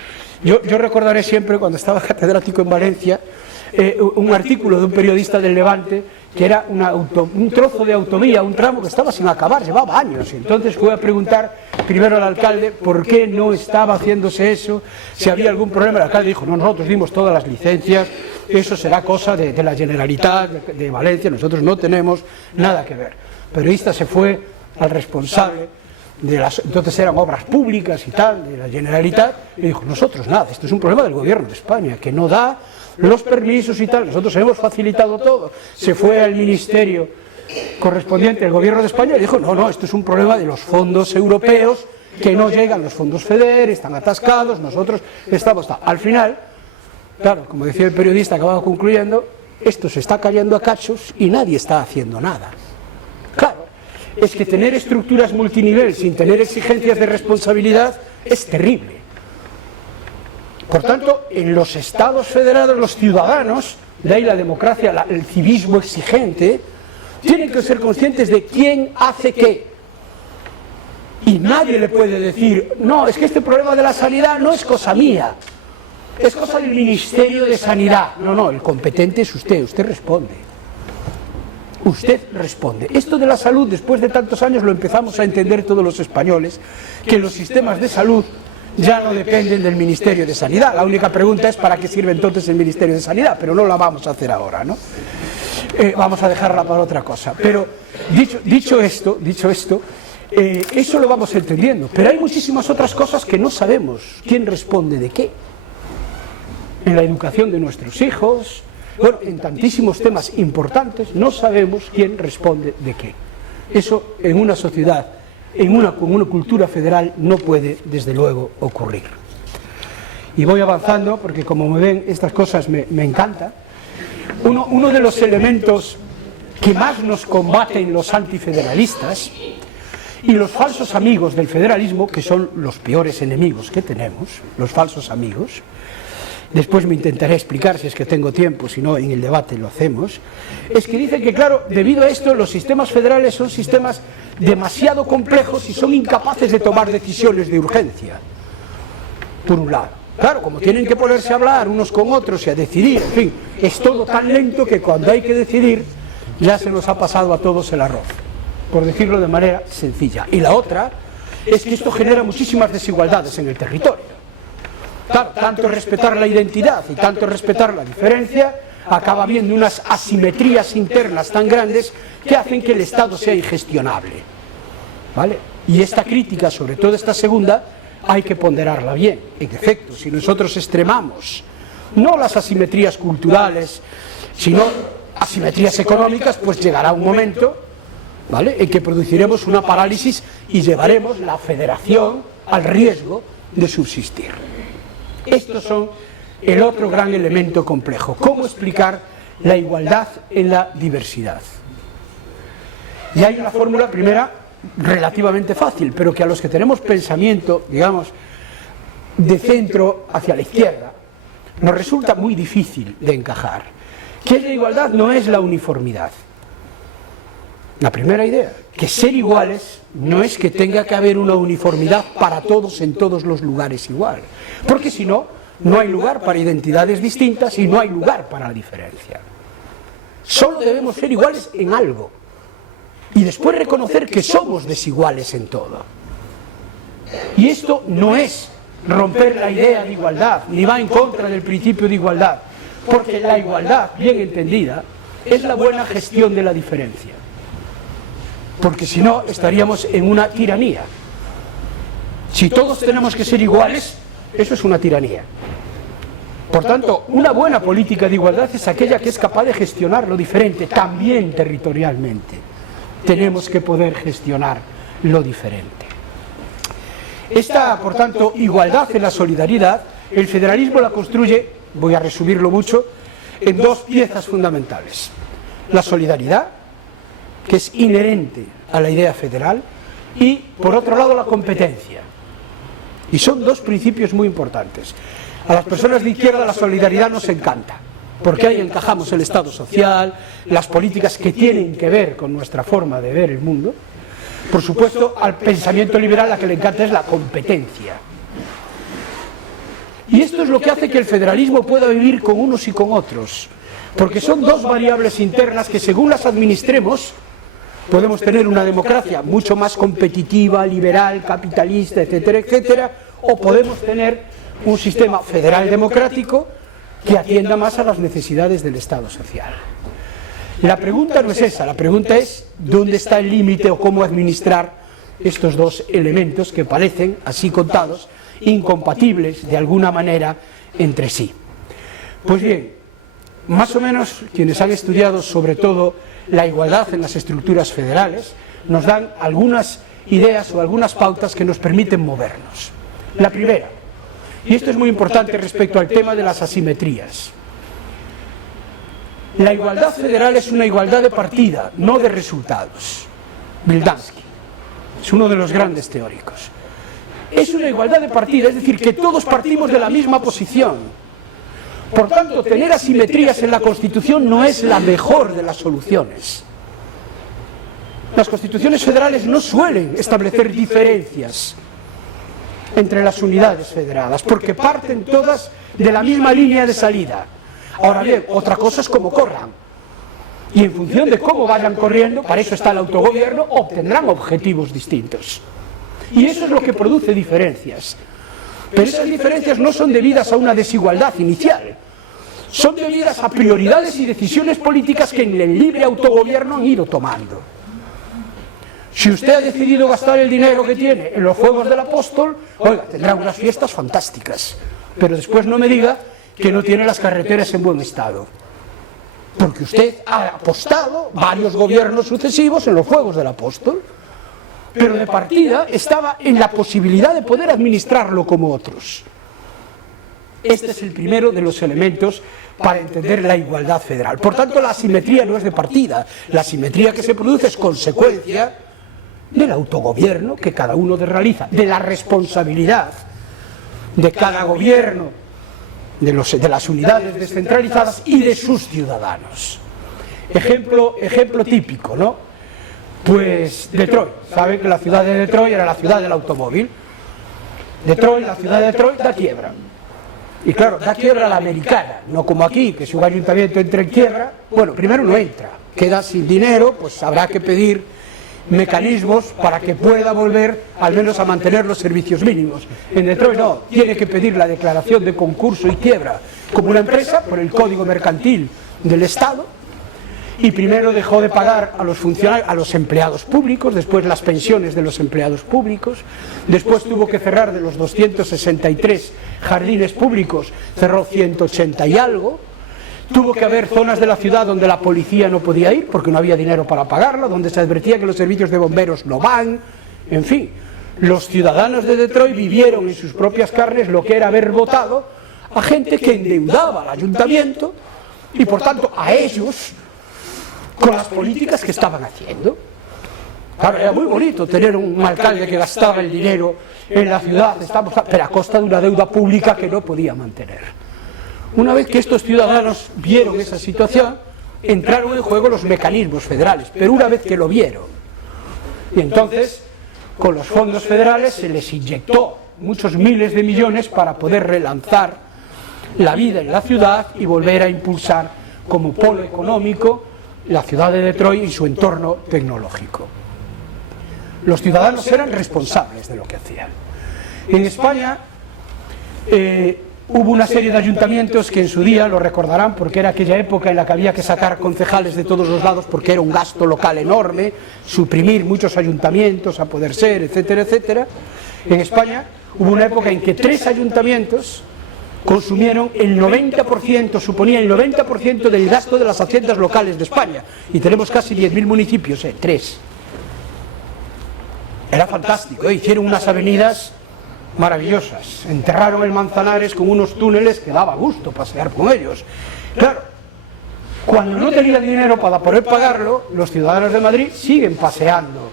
yo recordaré siempre, cuando estaba catedrático en Valencia, un artículo de un periodista del Levante, que era un trozo de autovía, un tramo que estaba sin acabar, llevaba años, y entonces fui a preguntar primero al alcalde por qué no estaba haciéndose eso, si había algún problema. El alcalde dijo, no, nosotros dimos todas las licencias, eso será cosa de la Generalitat de Valencia, nosotros no tenemos nada que ver. El periodista se fue al responsable entonces eran obras públicas y tal, de la Generalitat, y dijo, nosotros nada, esto es un problema del gobierno de España, que no da los permisos y tal, nosotros hemos facilitado todo. Se fue al ministerio correspondiente del gobierno de España y dijo, no, esto es un problema de los fondos europeos, que no llegan los fondos FEDER, están atascados, nosotros estamos... Al final, claro, como decía el periodista, acababa concluyendo, esto se está cayendo a cachos y nadie está haciendo nada. Claro, es que tener estructuras multinivel sin tener exigencias de responsabilidad es terrible. Por tanto, en los estados federados, los ciudadanos, de ahí la democracia, el civismo exigente, tienen que ser conscientes de quién hace qué. Y nadie le puede decir, no, es que este problema de la sanidad no es cosa mía, es cosa del Ministerio de Sanidad. No, el competente es usted responde. Usted responde. Esto de la salud, después de tantos años, lo empezamos a entender todos los españoles, que los sistemas de salud ya no dependen del Ministerio de Sanidad. La única pregunta es para qué sirve entonces el Ministerio de Sanidad, pero no la vamos a hacer ahora, ¿no? Vamos a dejarla para otra cosa. Pero dicho esto, eso lo vamos entendiendo. Pero hay muchísimas otras cosas que no sabemos quién responde de qué. En la educación de nuestros hijos, bueno, en tantísimos temas importantes, no sabemos quién responde de qué. Eso en una sociedad, con una cultura federal, no puede, desde luego, ocurrir. Y voy avanzando, porque como me ven, estas cosas me encantan. Uno de los elementos que más nos combaten los antifederalistas y los falsos amigos del federalismo, que son los peores enemigos que tenemos, los falsos amigos, después me intentaré explicar si es que tengo tiempo, si no en el debate lo hacemos, es que dicen que, claro, debido a esto los sistemas federales son sistemas demasiado complejos y son incapaces de tomar decisiones de urgencia, por un lado. Claro, como tienen que ponerse a hablar unos con otros y a decidir, en fin, es todo tan lento que cuando hay que decidir ya se nos ha pasado a todos el arroz, por decirlo de manera sencilla. Y la otra es que esto genera muchísimas desigualdades en el territorio. Claro, tanto respetar la identidad y tanto respetar la diferencia, acaba habiendo unas asimetrías internas tan grandes que hacen que el Estado sea ingestionable, ¿vale? Y esta crítica, sobre todo esta segunda, hay que ponderarla bien. En efecto, si nosotros extremamos no las asimetrías culturales, sino asimetrías económicas, pues llegará un momento, ¿vale?, en que produciremos una parálisis y llevaremos la federación al riesgo de subsistir. Estos son el otro gran elemento complejo. ¿Cómo explicar la igualdad en la diversidad? Y hay una fórmula primera relativamente fácil, pero que a los que tenemos pensamiento, digamos, de centro hacia la izquierda, nos resulta muy difícil de encajar. ¿Qué es la igualdad? No es la uniformidad. La primera idea, que ser iguales no es que tenga que haber una uniformidad para todos en todos los lugares igual, porque si no, no hay lugar para identidades distintas y no hay lugar para la diferencia. Solo debemos ser iguales en algo y después reconocer que somos desiguales en todo. Y esto no es romper la idea de igualdad, ni va en contra del principio de igualdad, porque la igualdad, bien entendida, es la buena gestión de la diferencia. Porque si no, estaríamos en una tiranía. Si todos tenemos que ser iguales, eso es una tiranía. Por tanto, una buena política de igualdad es aquella que es capaz de gestionar lo diferente, también territorialmente. tenemos que poder gestionar lo diferente. Esta, por tanto, igualdad en la solidaridad, el federalismo la construye, voy a resumirlo mucho, en dos piezas fundamentales. La solidaridad, que es inherente a la idea federal, y, por otro lado, la competencia. Y son dos principios muy importantes. A las personas de izquierda la solidaridad nos encanta, porque ahí encajamos el Estado social, las políticas que tienen que ver con nuestra forma de ver el mundo. Por supuesto, al pensamiento liberal la que le encanta es la competencia. Y esto es lo que hace que el federalismo pueda vivir con unos y con otros, porque son dos variables internas que, según las administremos, podemos tener una democracia mucho más competitiva, liberal, capitalista, etcétera, etcétera, o podemos tener un sistema federal democrático que atienda más a las necesidades del Estado social. La pregunta no es esa, la pregunta es dónde está el límite o cómo administrar estos dos elementos que parecen, así contados, incompatibles de alguna manera entre sí. Pues bien, más o menos quienes han estudiado sobre todo la igualdad en las estructuras federales nos dan algunas ideas o algunas pautas que nos permiten movernos. La primera, y esto es muy importante respecto al tema de las asimetrías. La igualdad federal es una igualdad de partida, no de resultados. Mildansky es uno de los grandes teóricos. Es una igualdad de partida, es decir, que todos partimos de la misma posición. Por tanto, tener asimetrías en la Constitución no es la mejor de las soluciones. Las constituciones federales no suelen establecer diferencias entre las unidades federadas, porque parten todas de la misma línea de salida. Ahora bien, otra cosa es cómo corran. Y en función de cómo vayan corriendo, para eso está el autogobierno, obtendrán objetivos distintos. Y eso es lo que produce diferencias. Pero esas diferencias no son debidas a una desigualdad inicial, son debidas a prioridades y decisiones políticas que en el libre autogobierno han ido tomando. Si usted ha decidido gastar el dinero que tiene en los Juegos del Apóstol, oiga, tendrá unas fiestas fantásticas, pero después no me diga que no tiene las carreteras en buen estado, porque usted ha apostado varios gobiernos sucesivos en los Juegos del Apóstol, pero de partida estaba en la posibilidad de poder administrarlo como otros. Este es el primero de los elementos para entender la igualdad federal. Por tanto, la asimetría no es de partida. La asimetría que se produce es consecuencia del autogobierno que cada uno realiza, de la responsabilidad de cada gobierno, de las unidades descentralizadas y de sus ciudadanos. Ejemplo típico, ¿no? Pues Detroit. Saben que la ciudad de Detroit era la ciudad del automóvil. Detroit, la ciudad de Detroit, da quiebra. Y claro, da quiebra a la americana, no como aquí, que si un ayuntamiento entra en quiebra, bueno, primero no entra, queda sin dinero, pues habrá que pedir mecanismos para que pueda volver al menos a mantener los servicios mínimos. En Detroit no, tiene que pedir la declaración de concurso y quiebra como una empresa por el código mercantil del Estado, y primero dejó de pagar a los funcionarios, a los empleados públicos, después las pensiones de los empleados públicos, después tuvo que cerrar de los 263 jardines públicos, cerró 180 y algo, tuvo que haber zonas de la ciudad donde la policía no podía ir porque no había dinero para pagarla, donde se advertía que los servicios de bomberos no van, en fin, los ciudadanos de Detroit vivieron en sus propias carnes lo que era haber votado a gente que endeudaba al ayuntamiento y por tanto a ellos con las políticas que estaban haciendo. Claro, era muy bonito tener un alcalde que gastaba el dinero en la ciudad, pero a costa de una deuda pública que no podía mantener. Una vez que estos ciudadanos vieron esa situación, entraron en juego los mecanismos federales, pero una vez que lo vieron, y entonces con los fondos federales se les inyectó muchos miles de millones para poder relanzar la vida en la ciudad y volver a impulsar como polo económico la ciudad de Detroit y su entorno tecnológico. Los ciudadanos eran responsables de lo que hacían. En España hubo una serie de ayuntamientos que en su día lo recordarán porque era aquella época en la que había que sacar concejales de todos los lados porque era un gasto local enorme, suprimir muchos ayuntamientos a poder ser, etcétera, etcétera. En España hubo una época en que 3 ayuntamientos consumieron el 90%, suponía el 90% del gasto de las haciendas locales de España, y tenemos casi 10.000 municipios, 3. Era fantástico, hicieron unas avenidas maravillosas, enterraron el Manzanares con unos túneles que daba gusto pasear con ellos. Claro, cuando no tenían dinero para poder pagarlo, los ciudadanos de Madrid siguen paseando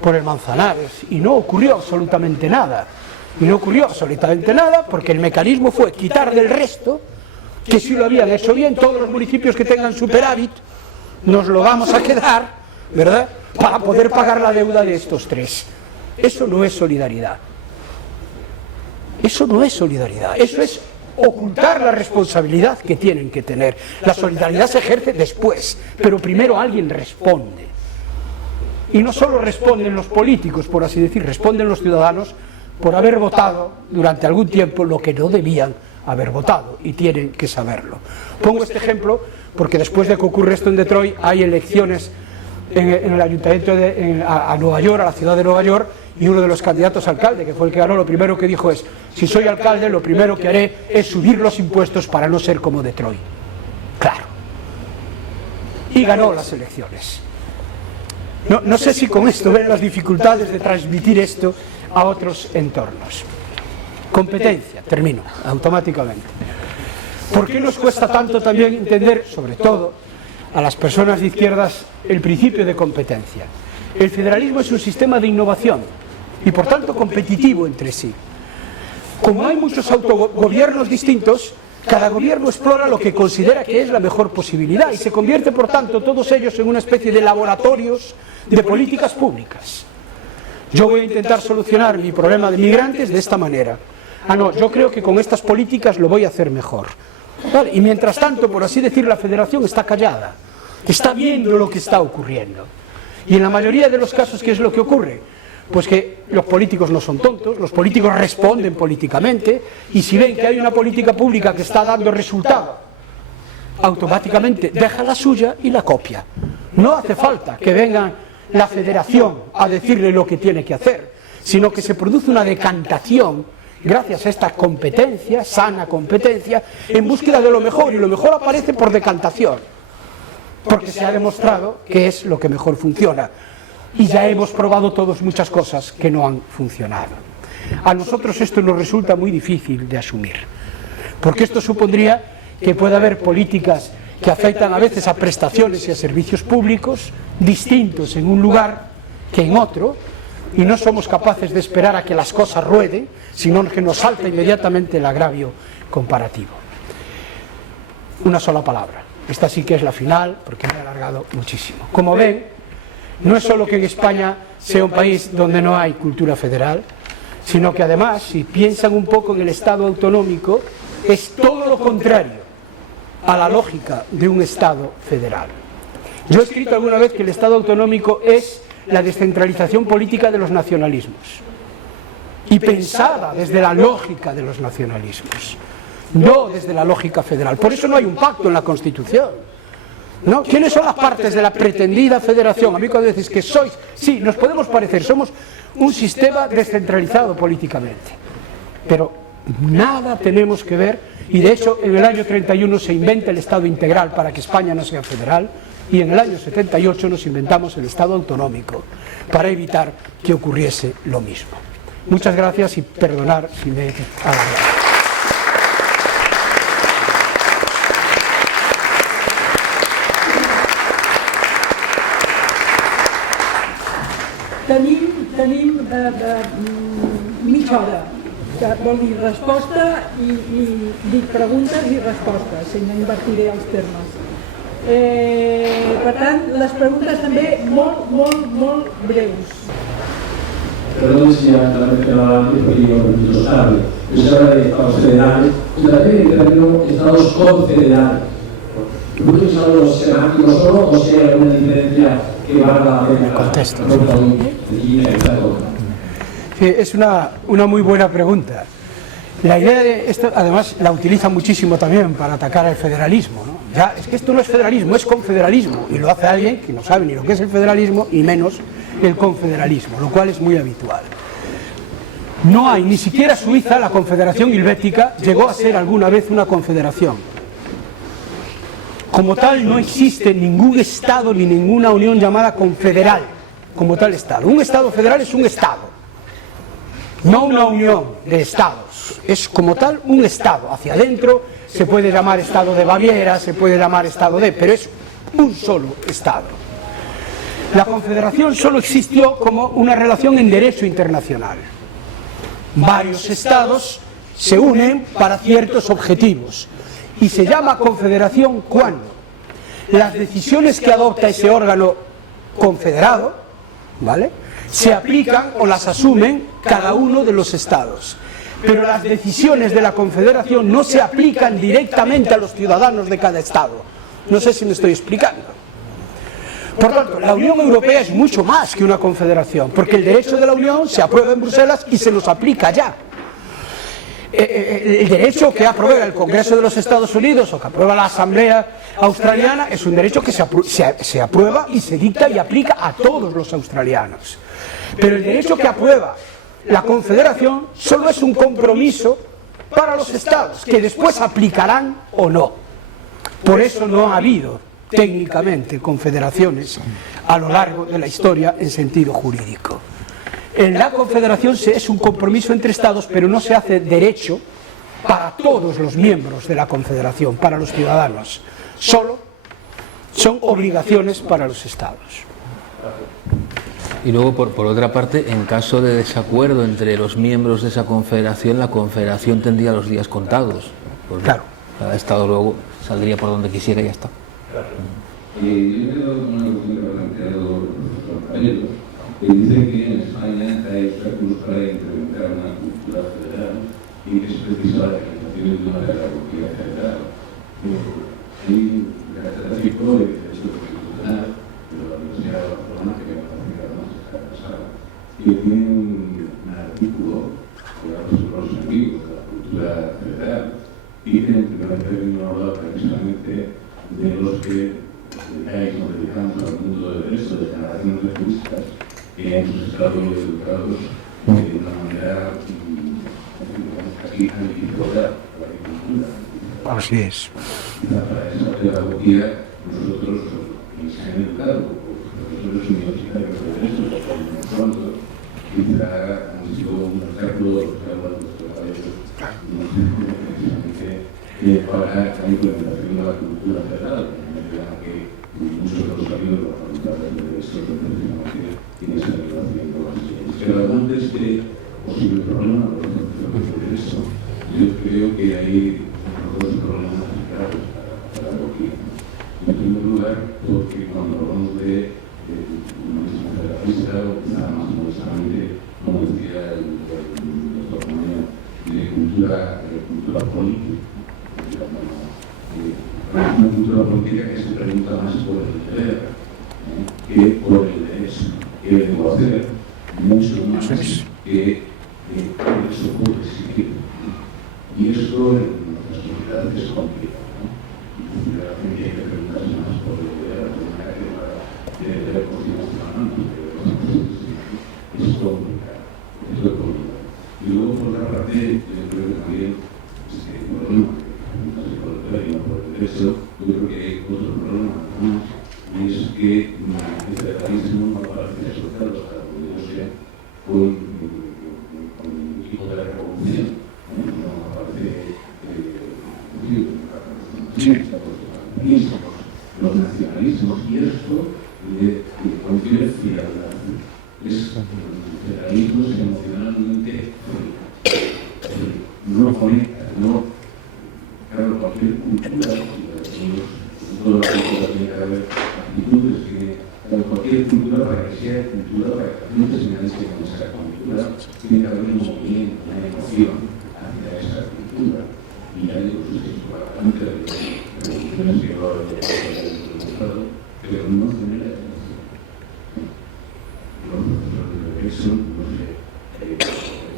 por el Manzanares y no ocurrió absolutamente nada. Y no ocurrió absolutamente nada porque el mecanismo fue quitar del resto, que si lo habían hecho bien, todos los municipios que tengan superávit, nos lo vamos a quedar, ¿verdad?, para poder pagar la deuda de estos tres. Eso no es solidaridad. Eso no es solidaridad, eso es ocultar la responsabilidad que tienen que tener. La solidaridad se ejerce después, pero primero alguien responde. Y no solo responden los políticos, por así decir, responden los ciudadanos por haber votado durante algún tiempo lo que no debían haber votado, y tienen que saberlo. Pongo este ejemplo porque después de que ocurre esto en Detroit hay elecciones en el ayuntamiento a Nueva York, a la ciudad de Nueva York, y uno de los candidatos a alcalde, que fue el que ganó, lo primero que dijo es: si soy alcalde, lo primero que haré es subir los impuestos para no ser como Detroit. Claro. Y ganó las elecciones. No sé si con esto ven las dificultades de transmitir esto a otros entornos. Competencia, termino automáticamente. ¿Por qué nos cuesta tanto también entender, sobre todo a las personas de izquierdas, el principio de competencia? El federalismo es un sistema de innovación y por tanto competitivo entre sí. Como hay muchos autogobiernos distintos, cada gobierno explora lo que considera que es la mejor posibilidad y se convierte por tanto todos ellos en una especie de laboratorios de políticas públicas. Yo voy a intentar solucionar mi problema de migrantes de esta manera. No, yo creo que con estas políticas lo voy a hacer mejor. ¿Vale? Y mientras tanto, por así decir, la federación está callada, está viendo lo que está ocurriendo. Y en la mayoría de los casos, ¿qué es lo que ocurre? Pues que los políticos no son tontos, los políticos responden políticamente, y si ven que hay una política pública que está dando resultado, automáticamente deja la suya y la copia. No hace falta que venga la federación a decirle lo que tiene que hacer, sino que se produce una decantación gracias a esta competencia, sana competencia, en búsqueda de lo mejor, y lo mejor aparece por decantación, porque se ha demostrado que es lo que mejor funciona, y ya hemos probado todos muchas cosas que no han funcionado. A nosotros esto nos resulta muy difícil de asumir, porque esto supondría que puede haber políticas que afectan a veces a prestaciones y a servicios públicos distintos en un lugar que en otro, y no somos capaces de esperar a que las cosas rueden, sino que nos salta inmediatamente el agravio comparativo. Una sola palabra. Esta sí que es la final, porque me he alargado muchísimo. Como ven, no es solo que en España sea un país donde no hay cultura federal, sino que además, si piensan un poco en el Estado autonómico, es todo lo contrario a la lógica de un Estado federal. Yo he escrito alguna vez que el Estado autonómico es la descentralización política de los nacionalismos, y pensada desde la lógica de los nacionalismos, no desde la lógica federal. Por eso no hay un pacto en la Constitución, ¿no? ¿Quiénes son las partes de la pretendida federación? A mí cuando decís que sois, sí, nos podemos parecer, somos un sistema descentralizado políticamente, pero nada tenemos que ver, y de hecho en el año 31 se inventa el Estado integral para que España no sea federal, y en el año 78 nos inventamos el Estado autonómico para evitar que ocurriese lo mismo. Muchas gracias y perdonar si me he alargado. Tenim mitja hora, que vol dir resposta i dic preguntes i respostes, si no invertiré els termes. Per tant, les preguntes també molt breus. Perdón si la mencionaba antes, porque yo lo sabe. Se habla de estados federales, se refiere al término estados confederales. ¿No es algo semántico solo o si hay alguna diferencia que valga la pena? Contesto. Sí, es una muy buena pregunta. La idea de esto, además, la utiliza muchísimo también para atacar al federalismo, ¿no? Ya, es que esto no es federalismo, es confederalismo, y lo hace alguien que no sabe ni lo que es el federalismo y menos el confederalismo, lo cual es muy habitual. No hay, ni siquiera Suiza, la Confederación Helvética, llegó a ser alguna vez una confederación. Como tal, no existe ningún Estado ni ninguna unión llamada confederal. como tal Estado. Un Estado federal es un Estado, no una unión de Estados, es como tal un Estado. Hacia adentro se puede llamar Estado de Baviera, se puede llamar Estado de... pero es un solo Estado. La Confederación solo existió como una relación en derecho internacional. Varios Estados se unen para ciertos objetivos y se llama Confederación cuando las decisiones que adopta ese órgano confederado, ¿vale?, se aplican o las asumen cada uno de los Estados. Pero las decisiones de la Confederación no se aplican directamente a los ciudadanos de cada Estado. No sé si me estoy explicando. Por tanto, la Unión Europea es mucho más que una confederación, porque el derecho de la Unión se aprueba en Bruselas y se nos aplica ya. El derecho que aprueba el Congreso de los Estados Unidos o que aprueba la Asamblea Australiana es un derecho que se aprueba y se dicta y aplica a todos los australianos. Pero el derecho que aprueba la Confederación solo es un compromiso para los Estados, que después aplicarán o no. Por eso no ha habido técnicamente confederaciones a lo largo de la historia en sentido jurídico. En la Confederación es un compromiso entre Estados, pero no se hace derecho para todos los miembros de la Confederación, para los ciudadanos. Solo son obligaciones para los Estados. Y luego, por otra parte, en caso de desacuerdo entre los miembros de esa confederación, la confederación tendría los días contados. Claro. Cada Estado luego saldría por donde quisiera y ya está. Claro. Yo me he dado una cuestión que ha planteado nuestros compañeros, que dicen que en España hay obstáculos para implementar una cultura federal y que es precisa la realización de una pedagogía federal. Hay un catedrático de Derecho Constitucional de la Universidad de Barcelona, que me parece que además está casada, y tiene un artículo que habla sobre los amigos de la cultura federal y que en primer término habla precisamente de los que nos dedicamos al mundo del derecho, de generaciones de juristas que en sus estados educados de una manera casi antipolar la agricultura. Así es. Para esa pedagogía, nosotros que se han educado, los profesores universitarios de derecho, pronto, quizá han sido un obstáculo de los que hablan nuestros países, precisamente para la implementación de la cultura federal, en medida que muchos de los amigos de la facultad de derecho precisamente tienen esa relación con las leyes. Pero además de este posible problema de los profesores de derecho, yo creo que hay dos problemas graves para la pedagogía. En primer lugar, porque cuando hablamos de humanismo federalista, o quizá más modestamente, como decía el doctor Manuel, de cultura política. Una cultura política que se pregunta más por el deber que por el derecho, que debo hacer mucho más que por eso puedo exigir. Y eso en nuestras sociedades es complicado, ¿no? Y la gente hay que preguntarse más por el deber, de manera que de deber constitucional, es complicado, es lo complicado. Y luego, por otra parte, yo creo que también el problema por el derecho, yo creo que hay otro problema más, y es que el federalismo no parece asociado hasta donde yo sé con un tipo de revolución, no parece los nacionalismos, y esto confiere fidelidad. Es federalismos emocionalmente no conecta, no. Claro, cualquier cultura, toda la cultura tiene que haber actitudes que cualquier cultura, para que sea cultura, para que no se enganche con esa cultura, tiene que haber un movimiento, una emoción hacia esa cultura. Y hay otros bastante revoluciones que lo han demostrado, pero no genera los profesores de derecho, no sé,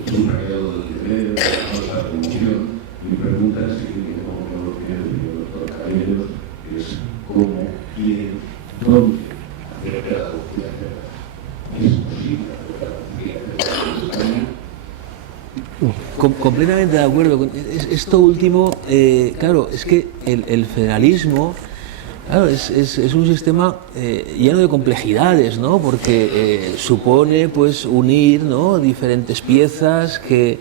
es un rayado del deber, la revolución. Mi pregunta es, como lo que decía el doctor Caballeros, es cómo, quién, dónde hacer pedagogía federal. ¿Es posible hacer pedagogía federal en España? Completamente de acuerdo con esto último. Claro, es que el federalismo Claro, es un sistema lleno de complejidades, ¿no? Porque supone pues unir, ¿no?, diferentes piezas que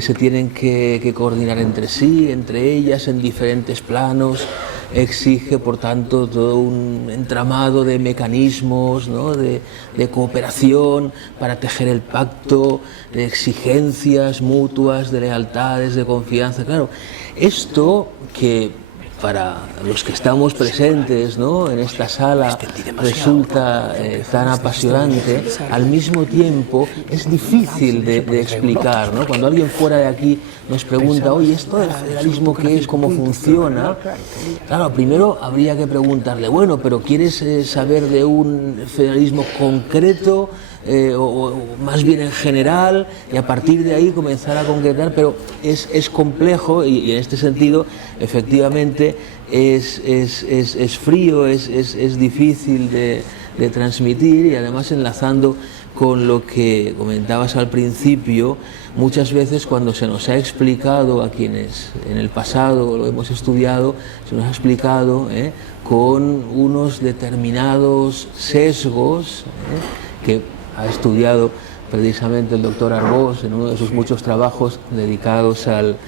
se tienen que coordinar entre sí, entre ellas, en diferentes planos. Exige, por tanto, todo un entramado de mecanismos, ¿no?, de cooperación para tejer el pacto, de exigencias mutuas, de lealtades, de confianza. Claro, esto que para los que estamos presentes, ¿no?, en esta sala resulta tan apasionante, al mismo tiempo es difícil de explicar, ¿no? Cuando alguien fuera de aquí nos pregunta, oye, ¿esto del federalismo qué es, cómo funciona? Claro, primero habría que preguntarle, bueno, pero ¿quieres saber de un federalismo concreto o más bien en general? Y a partir de ahí comenzar a concretar, pero es complejo y en este sentido efectivamente es frío, es difícil de transmitir, y además enlazando con lo que comentabas al principio, muchas veces cuando se nos ha explicado a quienes en el pasado lo hemos estudiado, se nos ha explicado con unos determinados sesgos que ha estudiado precisamente el doctor Arbós en uno de sus muchos trabajos dedicados al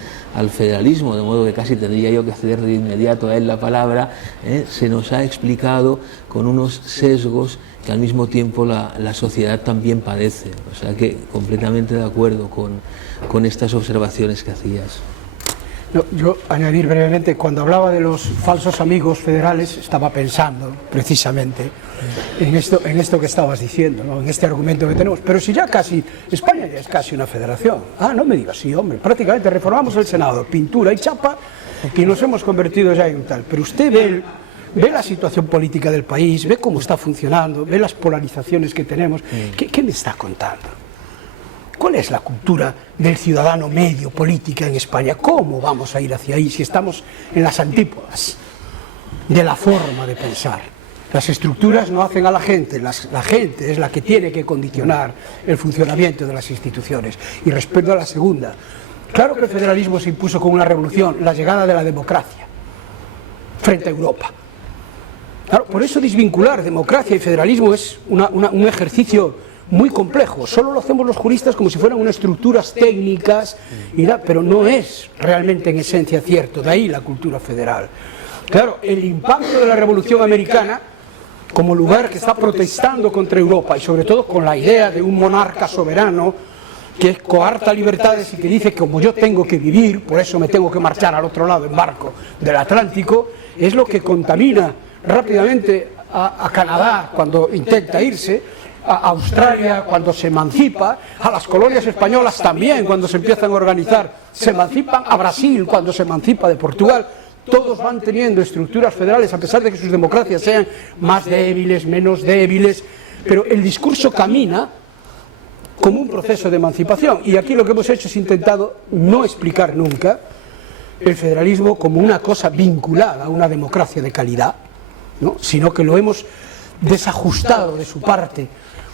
federalismo, de modo que casi tendría yo que ceder de inmediato a él la palabra. Se nos ha explicado con unos sesgos que al mismo tiempo la sociedad también padece. O sea que completamente de acuerdo con estas observaciones que hacías. No, yo añadir brevemente, cuando hablaba de los falsos amigos federales, estaba pensando precisamente en esto que estabas diciendo, ¿no?, en este argumento que tenemos. Pero si ya casi, España ya es casi una federación. Ah, no me digas, sí, hombre, prácticamente reformamos el Senado, pintura y chapa, y nos hemos convertido ya en un tal. Pero usted ve la situación política del país, ve cómo está funcionando, ve las polarizaciones que tenemos. ¿Qué me está contando? ¿Cuál es la cultura del ciudadano medio política en España? ¿Cómo vamos a ir hacia ahí si estamos en las antípodas de la forma de pensar? Las estructuras no hacen a la gente, la gente es la que tiene que condicionar el funcionamiento de las instituciones. Y respecto a la segunda, claro que el federalismo se impuso con una revolución, la llegada de la democracia frente a Europa. Claro, por eso desvincular democracia y federalismo es un ejercicio muy complejo. Solo lo hacemos los juristas como si fueran unas estructuras técnicas, pero no es realmente en esencia cierto. De ahí la cultura federal. Claro, el impacto de la Revolución Americana como lugar que está protestando contra Europa, y sobre todo con la idea de un monarca soberano que coarta libertades y que dice que como yo tengo que vivir, por eso me tengo que marchar al otro lado en barco del Atlántico, es lo que contamina rápidamente a Canadá cuando intenta irse, a Australia cuando se emancipa, a las colonias españolas también cuando se empiezan a organizar, se emancipan, a Brasil cuando se emancipa de Portugal. Todos van teniendo estructuras federales a pesar de que sus democracias sean más débiles, menos débiles, pero el discurso camina como un proceso de emancipación, y aquí lo que hemos hecho es intentado no explicar nunca el federalismo como una cosa vinculada a una democracia de calidad, ¿no?, sino que lo hemos desajustado de su parte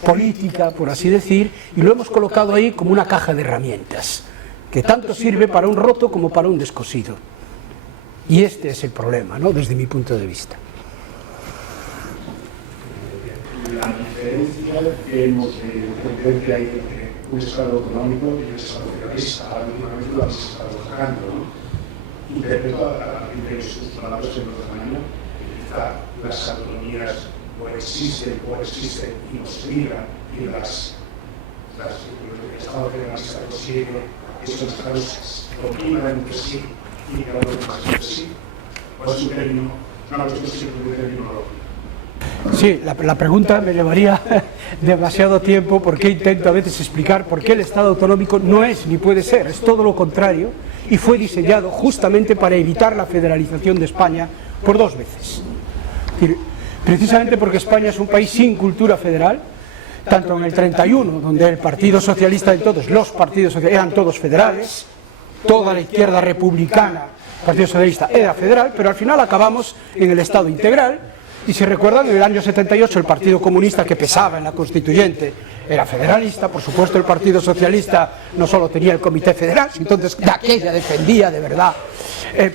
política, por así decir, y lo hemos colocado ahí como una caja de herramientas que tanto sirve para un roto como para un descosido. Y este es el problema, ¿no?, desde mi punto de vista. La diferencia que hay entre un Estado autonómico y un Estado federalista, últimamente lo has estado sacando, ¿no? Interpreto a partir de sus palabras en otra manera, quizá las autonomías coexisten y nos libran, y el Estado federalista consigue que esos estados dominan entre sí y cada uno más entre sí, o es un término, una cuestión siempre de terminología. Sí, la pregunta me llevaría demasiado tiempo, porque intento a veces explicar por qué el Estado autonómico no es ni puede ser, es todo lo contrario, y fue diseñado justamente para evitar la federalización de España por dos veces. Es decir, precisamente porque España es un país sin cultura federal, tanto en el 31, donde el Partido Socialista y todos los partidos socialistas eran todos federales, toda la izquierda republicana, el Partido Socialista era federal, pero al final acabamos en el Estado integral. Y si recuerdan, en el año 78 el Partido Comunista, que pesaba en la Constituyente, era federalista. Por supuesto, el Partido Socialista no solo tenía el Comité Federal, entonces de aquella defendía de verdad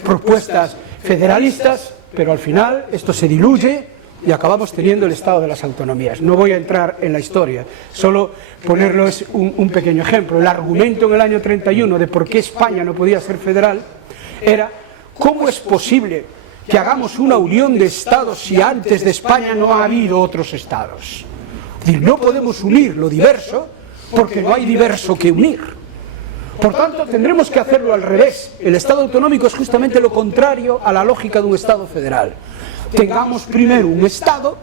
propuestas federalistas, pero al final esto se diluye y acabamos teniendo el estado de las autonomías. No voy a entrar en la historia, solo ponerles un pequeño ejemplo. El argumento en el año 31 de por qué España no podía ser federal era: ¿cómo es posible que hagamos una unión de estados si antes de España no ha habido otros estados? Es decir, no podemos unir lo diverso porque no hay diverso que unir. Por tanto, tendremos que hacerlo al revés. El estado autonómico es justamente lo contrario a la lógica de un estado federal. Tengamos primero un estado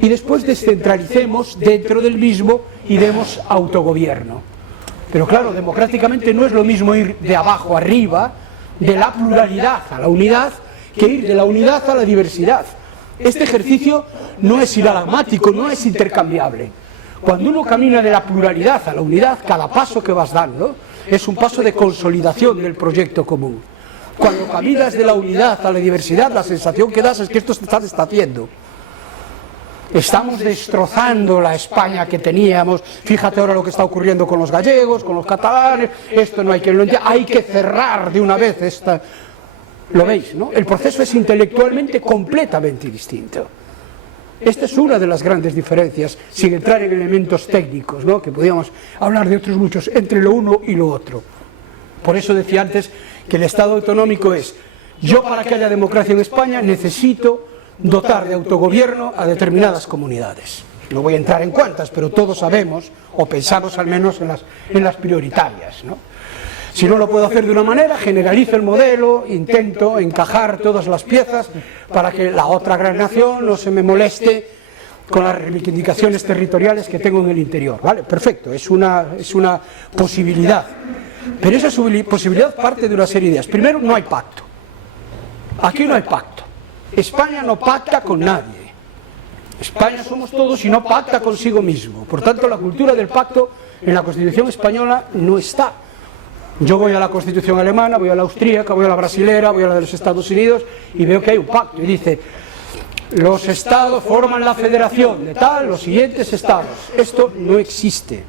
y después descentralicemos dentro del mismo y demos autogobierno. Pero claro, democráticamente no es lo mismo ir de abajo arriba, de la pluralidad a la unidad, que ir de la unidad a la diversidad. Este ejercicio no es iramático, no es intercambiable. Cuando uno camina de la pluralidad a la unidad, cada paso que vas dando es un paso de consolidación del proyecto común. Cuando caminas de la unidad a la diversidad, la sensación que das es que esto se está deshaciendo. Estamos destrozando la España que teníamos. Fíjate ahora lo que está ocurriendo con los gallegos, con los catalanes. Esto no hay que... Hay que cerrar de una vez esta... ¿Lo veis, no? El proceso es intelectualmente completamente distinto. Esta es una de las grandes diferencias, sin entrar en elementos técnicos, ¿no?, que podríamos hablar de otros muchos, entre lo uno y lo otro. Por eso decía antes que el Estado autonómico es: yo, para que haya democracia en España, necesito dotar de autogobierno a determinadas comunidades. No voy a entrar en cuántas, pero todos sabemos, o pensamos al menos en las prioritarias, ¿no? Si no lo puedo hacer de una manera, generalizo el modelo, intento encajar todas las piezas para que la otra gran nación no se me moleste con las reivindicaciones territoriales que tengo en el interior. ¿Vale? Perfecto, es una posibilidad. Pero esa posibilidad parte de una serie de ideas. Primero, no hay pacto. Aquí no hay pacto. España no pacta con nadie. España somos todos y no pacta consigo mismo. Por tanto, la cultura del pacto en la Constitución española no está. Yo voy a la Constitución alemana, voy a la austríaca, voy a la brasilera, voy a la de los Estados Unidos y veo que hay un pacto y dice: los estados forman la federación de tal, los siguientes estados. Esto no existe,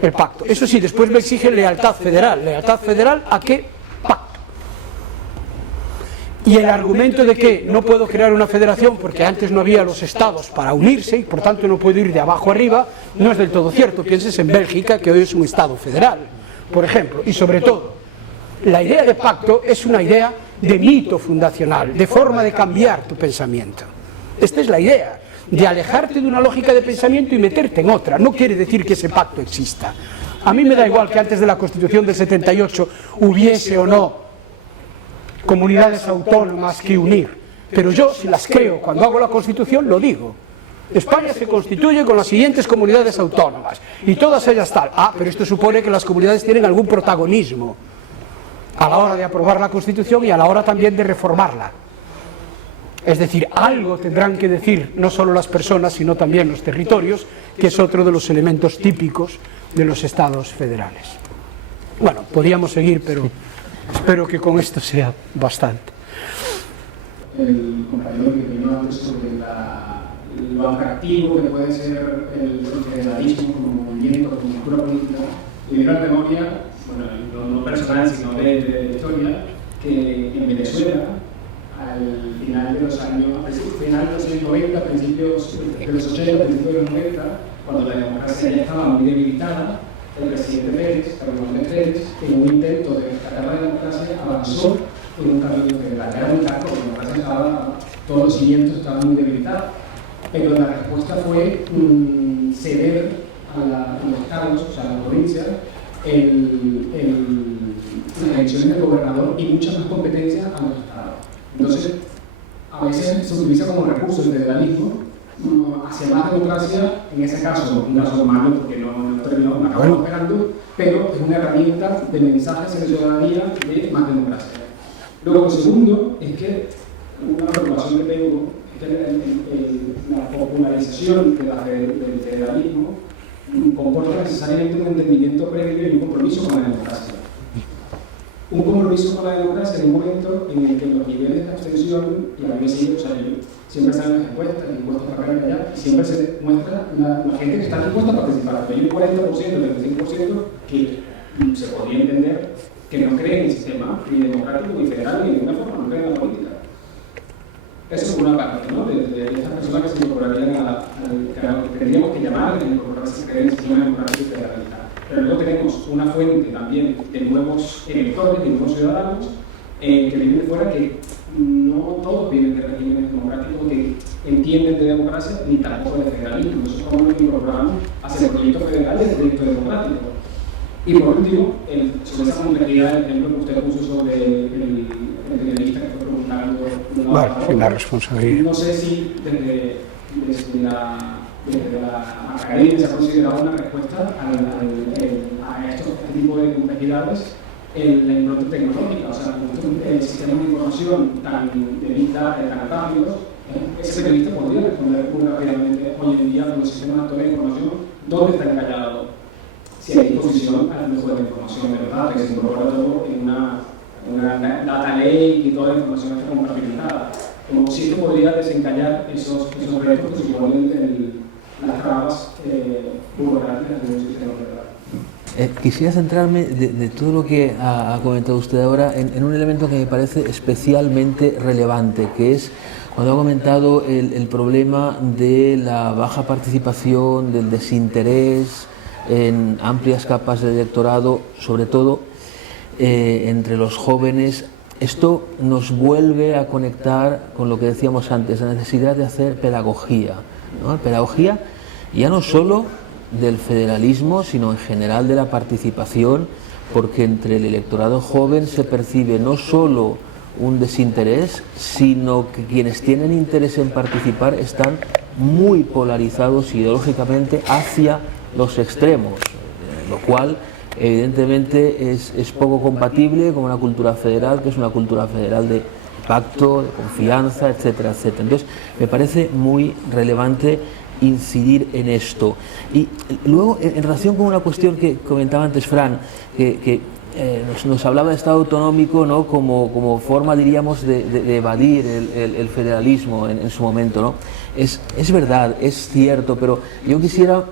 el pacto. Eso sí, después me exigen lealtad federal. ¿Lealtad federal a qué? Pacto. Y el argumento de que no puedo crear una federación porque antes no había los estados para unirse y por tanto no puedo ir de abajo arriba, no es del todo cierto. Pienses en Bélgica, que hoy es un estado federal, por ejemplo. Y sobre todo, la idea de pacto es una idea de mito fundacional, de forma de cambiar tu pensamiento. Esta es la idea, de alejarte de una lógica de pensamiento y meterte en otra. No quiere decir que ese pacto exista. A mí me da igual que antes de la Constitución del 78 hubiese o no comunidades autónomas que unir, pero yo, si las creo cuando hago la Constitución, lo digo. España se constituye con las siguientes comunidades autónomas y todas ellas tal. Pero esto supone que las comunidades tienen algún protagonismo a la hora de aprobar la Constitución y a la hora también de reformarla. Es decir, algo tendrán que decir no solo las personas, sino también los territorios, que es otro de los elementos típicos de los estados federales. Bueno, podríamos seguir, pero espero que con esto sea bastante. El compañero que vino antes sobre lo atractivo que puede ser el federalismo como movimiento, como cultura política, y de la memoria, bueno, no personal, sino de historia, que en Venezuela, al final de los años 90, principios de los 80, principios de los 90, cuando la democracia ya estaba muy debilitada, el presidente Pérez, Carlos Pérez, en un intento de rescatar la democracia, avanzó en un camino federal. Era muy largo, la democracia estaba, todos los cimientos estaban muy debilitados, pero la respuesta fue ceder a los estados, o sea, a la provincia, las elecciones de gobernador y muchas más competencias a los estados. Entonces, a veces se utiliza como recurso el federalismo hacia más democracia, en ese caso, un caso malo porque no terminó, no acabó operando, pero es una herramienta de mensajes en la ciudadanía de más democracia. Luego, lo segundo es que una preocupación que tengo es que la popularización del federalismo comporta necesariamente un entendimiento previo y un compromiso con la democracia. Un compromiso con la democracia en un momento en el que los niveles de abstención, y a veces siempre salen las encuestas para acá y allá, y siempre se muestra la gente que está dispuesta a participar. Hay un 40%, el 25% que se podría entender que no cree en el sistema ni democrático, ni federal, ni de ninguna forma, no cree en la política. luego tenemos una fuente también de nuevos electores, de nuevos ciudadanos que vienen de fuera, que no todos vienen de regímenes democráticos que entienden de democracia ni tampoco de federalismo. Nosotros como nos incorporamos hacia el proyecto federal y el proyecto democrático. Y por último, sobre esa complejidad, el ejemplo que usted puso sobre el periodista que fue preguntando la responsabilidad. No sé si desde la academia se ha considerado una respuesta a este tipo de complejidades en la impronta tecnológica, o sea, el sistema de información tan de big data, tan rápidos, ese periodista podría responder muy rápidamente hoy en día con los sistemas actuales de información dónde está encallado, si hay disposición al flujo de la información de verdad, que se incorpora todo en una data lake y toda la información está compatibilizada. Como si esto podría desencallar esos retos que suponen las trabas burocráticas de un sistema federal. Quisiera centrarme de todo lo que ha comentado usted ahora en un elemento que me parece especialmente relevante, que es cuando ha comentado el problema de la baja participación, del desinterés en amplias capas del electorado, sobre todo entre los jóvenes. Esto nos vuelve a conectar con lo que decíamos antes, la necesidad de hacer pedagogía, ¿no? Pedagogía ya no solo del federalismo, sino en general de la participación, porque entre el electorado joven se percibe no solo un desinterés, sino que quienes tienen interés en participar están muy polarizados ideológicamente hacia los extremos, lo cual evidentemente es poco compatible con una cultura federal, que es una cultura federal de pacto, de confianza, etcétera, etcétera. Entonces, me parece muy relevante incidir en esto. Y luego, en relación con una cuestión que comentaba antes Fran, que nos hablaba de Estado autonómico, ¿no?, como forma, diríamos, de evadir el federalismo en su momento, ¿no? Es verdad, es cierto, pero yo quisiera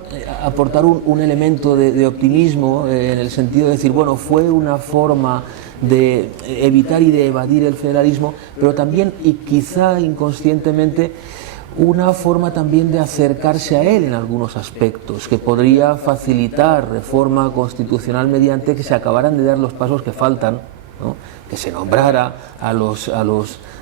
aportar un elemento de optimismo en el sentido de decir, bueno, fue una forma de evitar y de evadir el federalismo, pero también, y quizá inconscientemente, una forma también de acercarse a él en algunos aspectos, que podría facilitar reforma constitucional mediante que se acabaran de dar los pasos que faltan, ¿no?, que se nombrara a los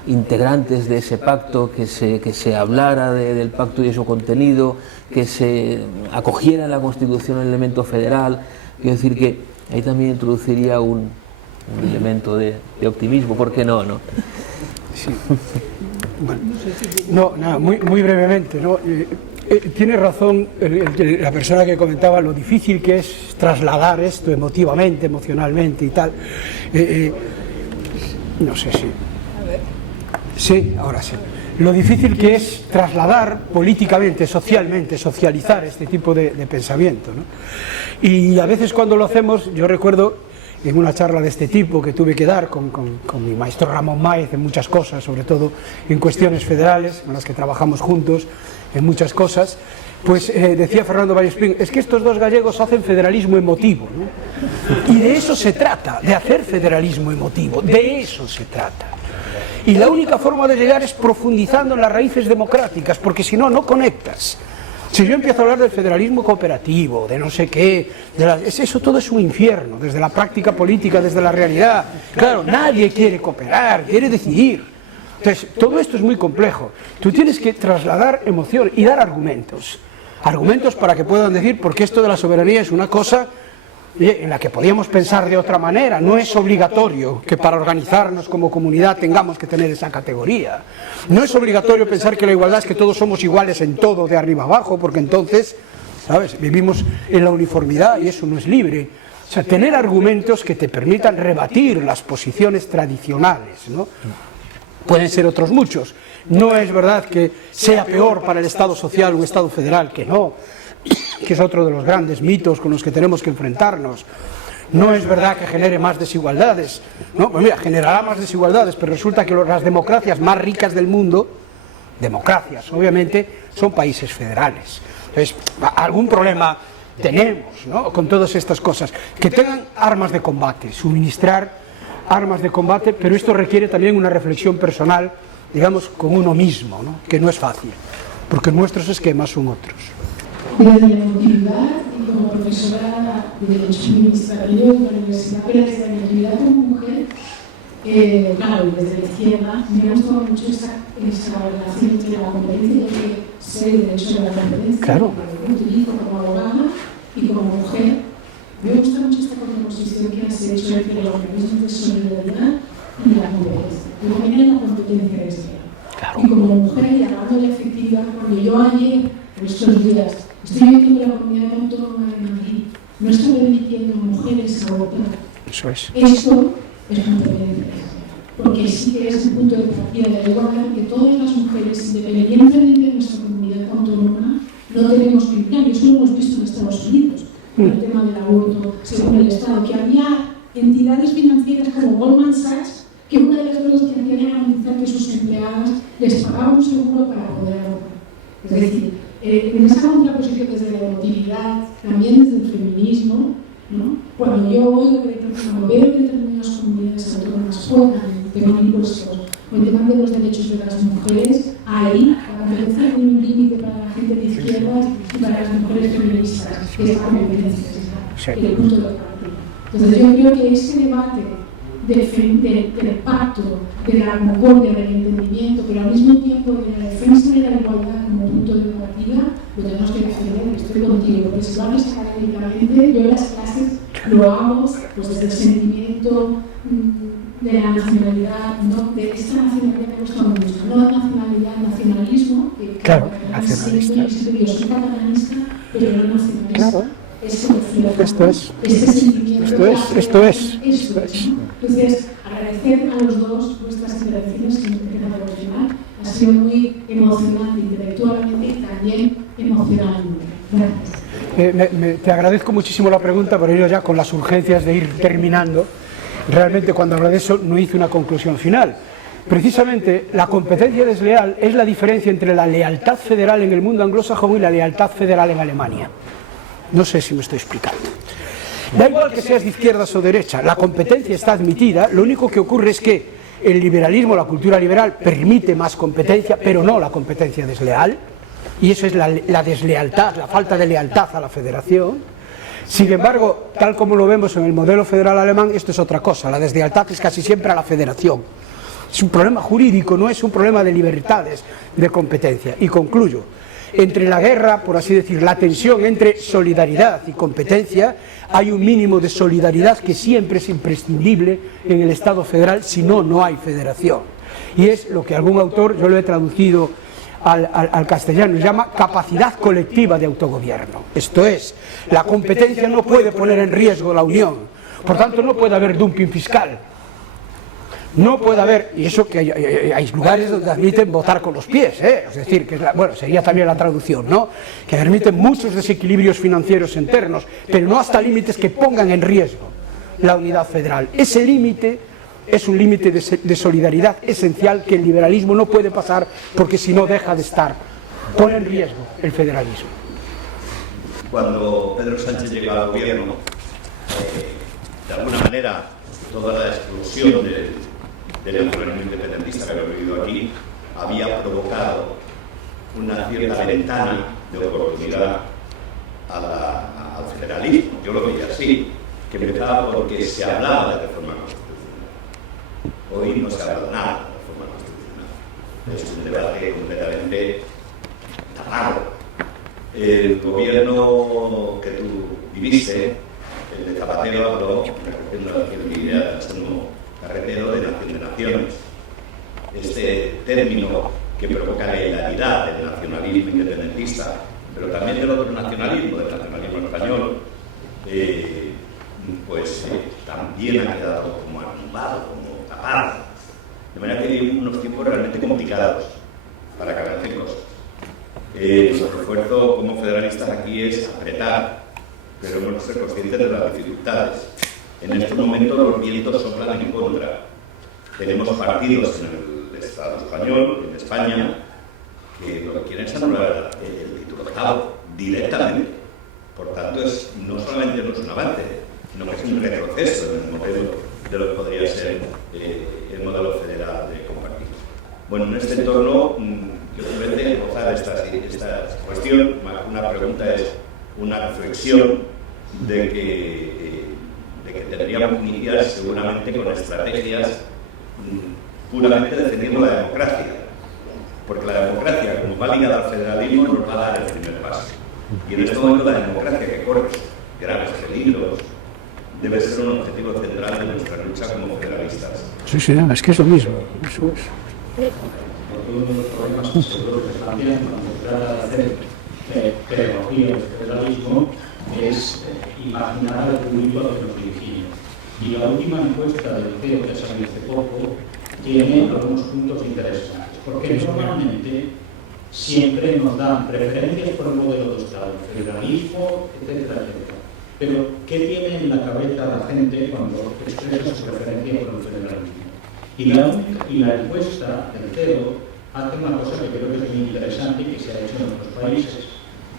integrantes de ese pacto, que se hablara del pacto y de su contenido, que se acogiera en la Constitución el elemento federal. Quiero decir que ahí también introduciría un elemento de optimismo, ¿por qué no? Sí. Bueno, no, nada, muy brevemente, ¿no? Tiene razón la persona que comentaba lo difícil que es trasladar esto emotivamente, emocionalmente y tal. No sé si... Sí, ahora sí. Lo difícil que es trasladar políticamente, socialmente, socializar este tipo de pensamiento, ¿no? Y a veces cuando lo hacemos, yo recuerdo en una charla de este tipo que tuve que dar con mi maestro Ramón Máez en muchas cosas, sobre todo en cuestiones federales, en las que trabajamos juntos en muchas cosas, pues decía Fernando Vallespín, es que estos dos gallegos hacen federalismo emotivo, ¿no? Y de eso se trata, de hacer federalismo emotivo, de eso se trata. Y la única forma de llegar es profundizando en las raíces democráticas, porque si no, no conectas. Si yo empiezo a hablar del federalismo cooperativo, de no sé qué, eso todo es un infierno, desde la práctica política, desde la realidad. Claro, nadie quiere cooperar, quiere decidir. Entonces, todo esto es muy complejo. Tú tienes que trasladar emoción y dar argumentos. Argumentos para que puedan decir, porque esto de la soberanía es una cosa en la que podíamos pensar de otra manera. No es obligatorio que para organizarnos como comunidad tengamos que tener esa categoría. No es obligatorio pensar que la igualdad es que todos somos iguales en todo, de arriba abajo, porque entonces, ¿sabes?, vivimos en la uniformidad y eso no es libre. O sea, tener argumentos que te permitan rebatir las posiciones tradicionales, ¿no? Pueden ser otros muchos. No es verdad que sea peor para el Estado social un Estado federal, que no, que es otro de los grandes mitos con los que tenemos que enfrentarnos. No es verdad que genere más desigualdades, ¿no? Pues mira, generará más desigualdades, pero resulta que las democracias más ricas del mundo, democracias obviamente, son países federales. Entonces, algún problema tenemos, ¿no?, con todas estas cosas. Que tengan armas de combate, suministrar armas de combate, pero esto requiere también una reflexión personal, digamos, con uno mismo, ¿no?, que no es fácil, porque nuestros esquemas son otros. Desde la emotividad y como profesora de Derecho Administrativo en la universidad, pero desde la emotividad como mujer, claro, y desde la izquierda, me ha gustado mucho esa relación entre la competencia, que sé el derecho de la competencia, claro, que utilizo como abogada y como mujer. Me gusta mucho esta contraposición que has hecho entre los mecanismos de solidaridad y la competencia. Yo también en la competencia desleal. claro. Y como mujer, y hablando de la efectividad, cuando yo ayer, en estos días, estoy viendo la comunidad autónoma de Madrid, no está permitiendo a mujeres abortar. Eso es. Esto es competencia desleal. Porque sí que es un punto de partida de la igualdad que todas las mujeres, independientemente de nuestra comunidad autónoma, no tenemos que implicar. Y eso lo hemos visto en Estados Unidos. El tema del aborto, según el Estado, que había entidades financieras como Goldman Sachs, que una de las cosas que hacían era garantizar que sus empleadas les pagaban un seguro para poder abortar. Es decir, en esa contraposición desde la emotividad, también desde el feminismo, ¿no? Cuando yo oigo cuando veo que determinadas comunidades autónomas juegan en tema de impuestos o en tema de los derechos de las mujeres, ahí la competencia tiene un límite para la gente de izquierdas y para las mujeres feministas, que es la competencia, el punto de partida. Entonces yo creo que ese debate del pacto, de la concordia, del entendimiento, pero al mismo tiempo de la defensa de la igualdad como punto de partida, lo tenemos que defender. Estoy contigo, porque si lo haces académicamente, yo en las clases lo hago pues, desde el sentimiento de la nacionalidad, ¿no? De esta nacionalidad que me gusta mucho, no la nacionalidad, nacionalismo, que claro, nacionalista. Yo soy catalanista, pero no nacionalista. Claro. Esto es. Esto es. Entonces, agradecer a los dos vuestras intervenciones que nos empiezan a evolucionar. Ha sido muy emocionante intelectualmente y también emocionalmente. Gracias. Te agradezco muchísimo la pregunta, pero yo ya con las urgencias de ir terminando, realmente cuando hablé de eso no hice una conclusión final. Precisamente la competencia desleal es la diferencia entre la lealtad federal en el mundo anglosajón y la lealtad federal en Alemania. No sé si me estoy explicando. Da igual que seas de izquierdas o derecha, la competencia está admitida, lo único que ocurre es que el liberalismo, la cultura liberal, permite más competencia, pero no la competencia desleal, y eso es la deslealtad, la falta de lealtad a la federación. Sin embargo, tal como lo vemos en el modelo federal alemán, esto es otra cosa, la deslealtad es casi siempre a la federación. Es un problema jurídico, no es un problema de libertades de competencia. Y concluyo. Entre la guerra, por así decir, la tensión entre solidaridad y competencia, hay un mínimo de solidaridad que siempre es imprescindible en el Estado federal, si no, no hay federación. Y es lo que algún autor, yo lo he traducido al castellano, llama capacidad colectiva de autogobierno. Esto es, la competencia no puede poner en riesgo la unión, por tanto no puede haber dumping fiscal. No puede haber, y eso que hay lugares donde admiten votar con los pies, es decir, que bueno, sería también la traducción, ¿no? Que permiten muchos desequilibrios financieros internos, pero no hasta límites que pongan en riesgo la unidad federal. Ese límite es un límite de solidaridad esencial que el liberalismo no puede pasar porque si no deja de estar, pone en riesgo el federalismo. Cuando Pedro Sánchez llegó al gobierno, de alguna manera, toda la explosión del nacionalismo independentista que hemos vivido aquí había provocado una cierta ventana de oportunidad al federalismo. Yo lo veía así, que empezaba porque se hablaba de reforma constitucional. Hoy no se habla nada de reforma constitucional. Es un debate completamente tapado. El gobierno que tú viviste, el de Zapatero, habló de una carretero de nación de naciones. Este término que provoca la hilaridad del nacionalismo independentista, pero también del otro nacionalismo, del nacionalismo español, también ha quedado como arrumbado, como tapado. De manera que hay unos tiempos realmente complicados para que avancen cosas. Nuestro esfuerzo como federalistas aquí es apretar, pero hemos de ser conscientes de las dificultades. En estos momentos los vientos soplan en contra. Tenemos partidos en el Estado español, en España, que lo que quieren es anular el título octavo directamente. Por tanto, no solamente no es un avance, sino que es un retroceso en el modelo de lo que podría ser el modelo federal de compartir. Bueno, en este entorno que pretende gozar esta cuestión. Una pregunta es una reflexión de que tendríamos que iniciar seguramente con estrategias puramente defendiendo la democracia, porque la democracia, como va ligada al federalismo, nos va a dar el primer paso. Y en este momento la democracia, que corre graves peligros, debe ser un objetivo central de nuestra lucha como federalistas. Sí, sí, es que es lo mismo. Eso es. Porque uno de los problemas que seguro que se plantean cuando se trata de hacer pedagogía del federalismo es imaginar al público a que nos dirigimos. Y la última encuesta del CEO que salió hace poco tiene algunos puntos interesantes, porque normalmente siempre nos dan preferencias por el modelo de Estado, federalismo, etcétera, etcétera. Pero, ¿qué tiene en la cabeza la gente cuando expresa su preferencia por el federalismo? Y la encuesta del CEO hace una cosa que creo que es muy interesante y que se ha hecho en otros países,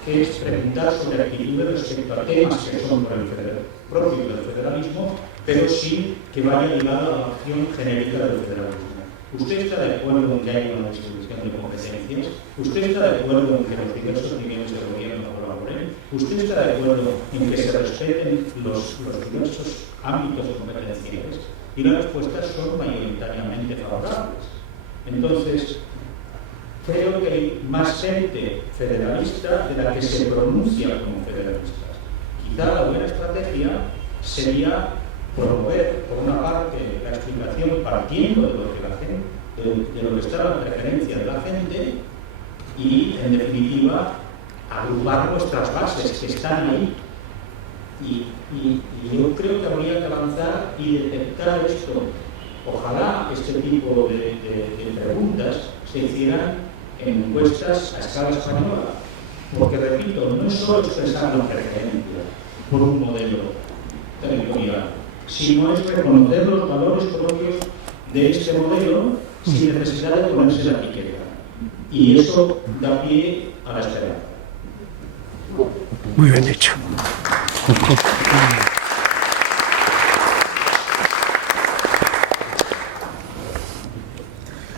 que es preguntar sobre actitudes respecto a temas que son propios del federalismo, pero sin que vaya ligado a la acción genérica del federalismo. ¿Usted está de acuerdo en que haya una distribución de competencias? ¿Usted está de acuerdo en que los diversos niveles de gobierno colaboren? ¿Usted está de acuerdo en que se respeten los diversos ámbitos competenciales? Y las respuestas son mayoritariamente favorables. Entonces, creo que hay más gente federalista de la que se pronuncia como federalistas. Quizá la buena estrategia sería promover, por una parte, la explicación partiendo de lo que la gente, de lo que está la preferencia de la gente y, en definitiva, agrupar nuestras bases que están ahí. Y yo creo que habría que avanzar y detectar esto. Ojalá este tipo de preguntas se hicieran en encuestas a escala española, porque, repito, no es solo expresar la preferencia por un modelo territorial, sino es reconocer los valores propios de este modelo sin necesidad de ponerse la etiqueta. Y eso da pie a la esperanza. Muy bien dicho.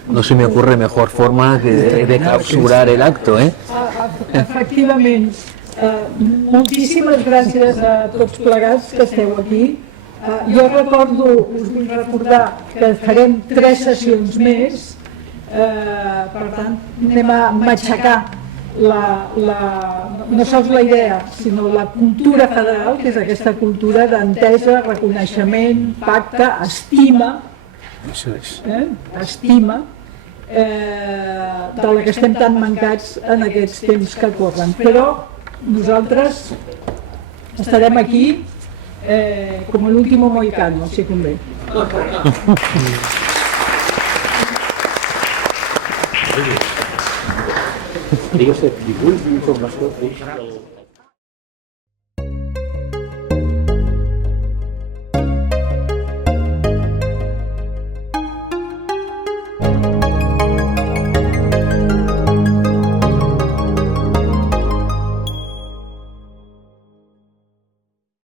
No se me ocurre mejor forma que de clausurar el acto, ¿eh? Efectivament, moltíssimes gràcies a tots plegats que esteu aquí. Jo recordo, us vull recordar que farem 3 sessions més, per tant anem a matxacar no sols la idea, sinó la cultura federal, que és aquesta cultura d'entesa, reconeixement, pacte, estima, estima, de la que estem tan mancats en aquests temps que corren. Però nosaltres estarem aquí com l'último mohicano, si convé. Digo, se divulga información.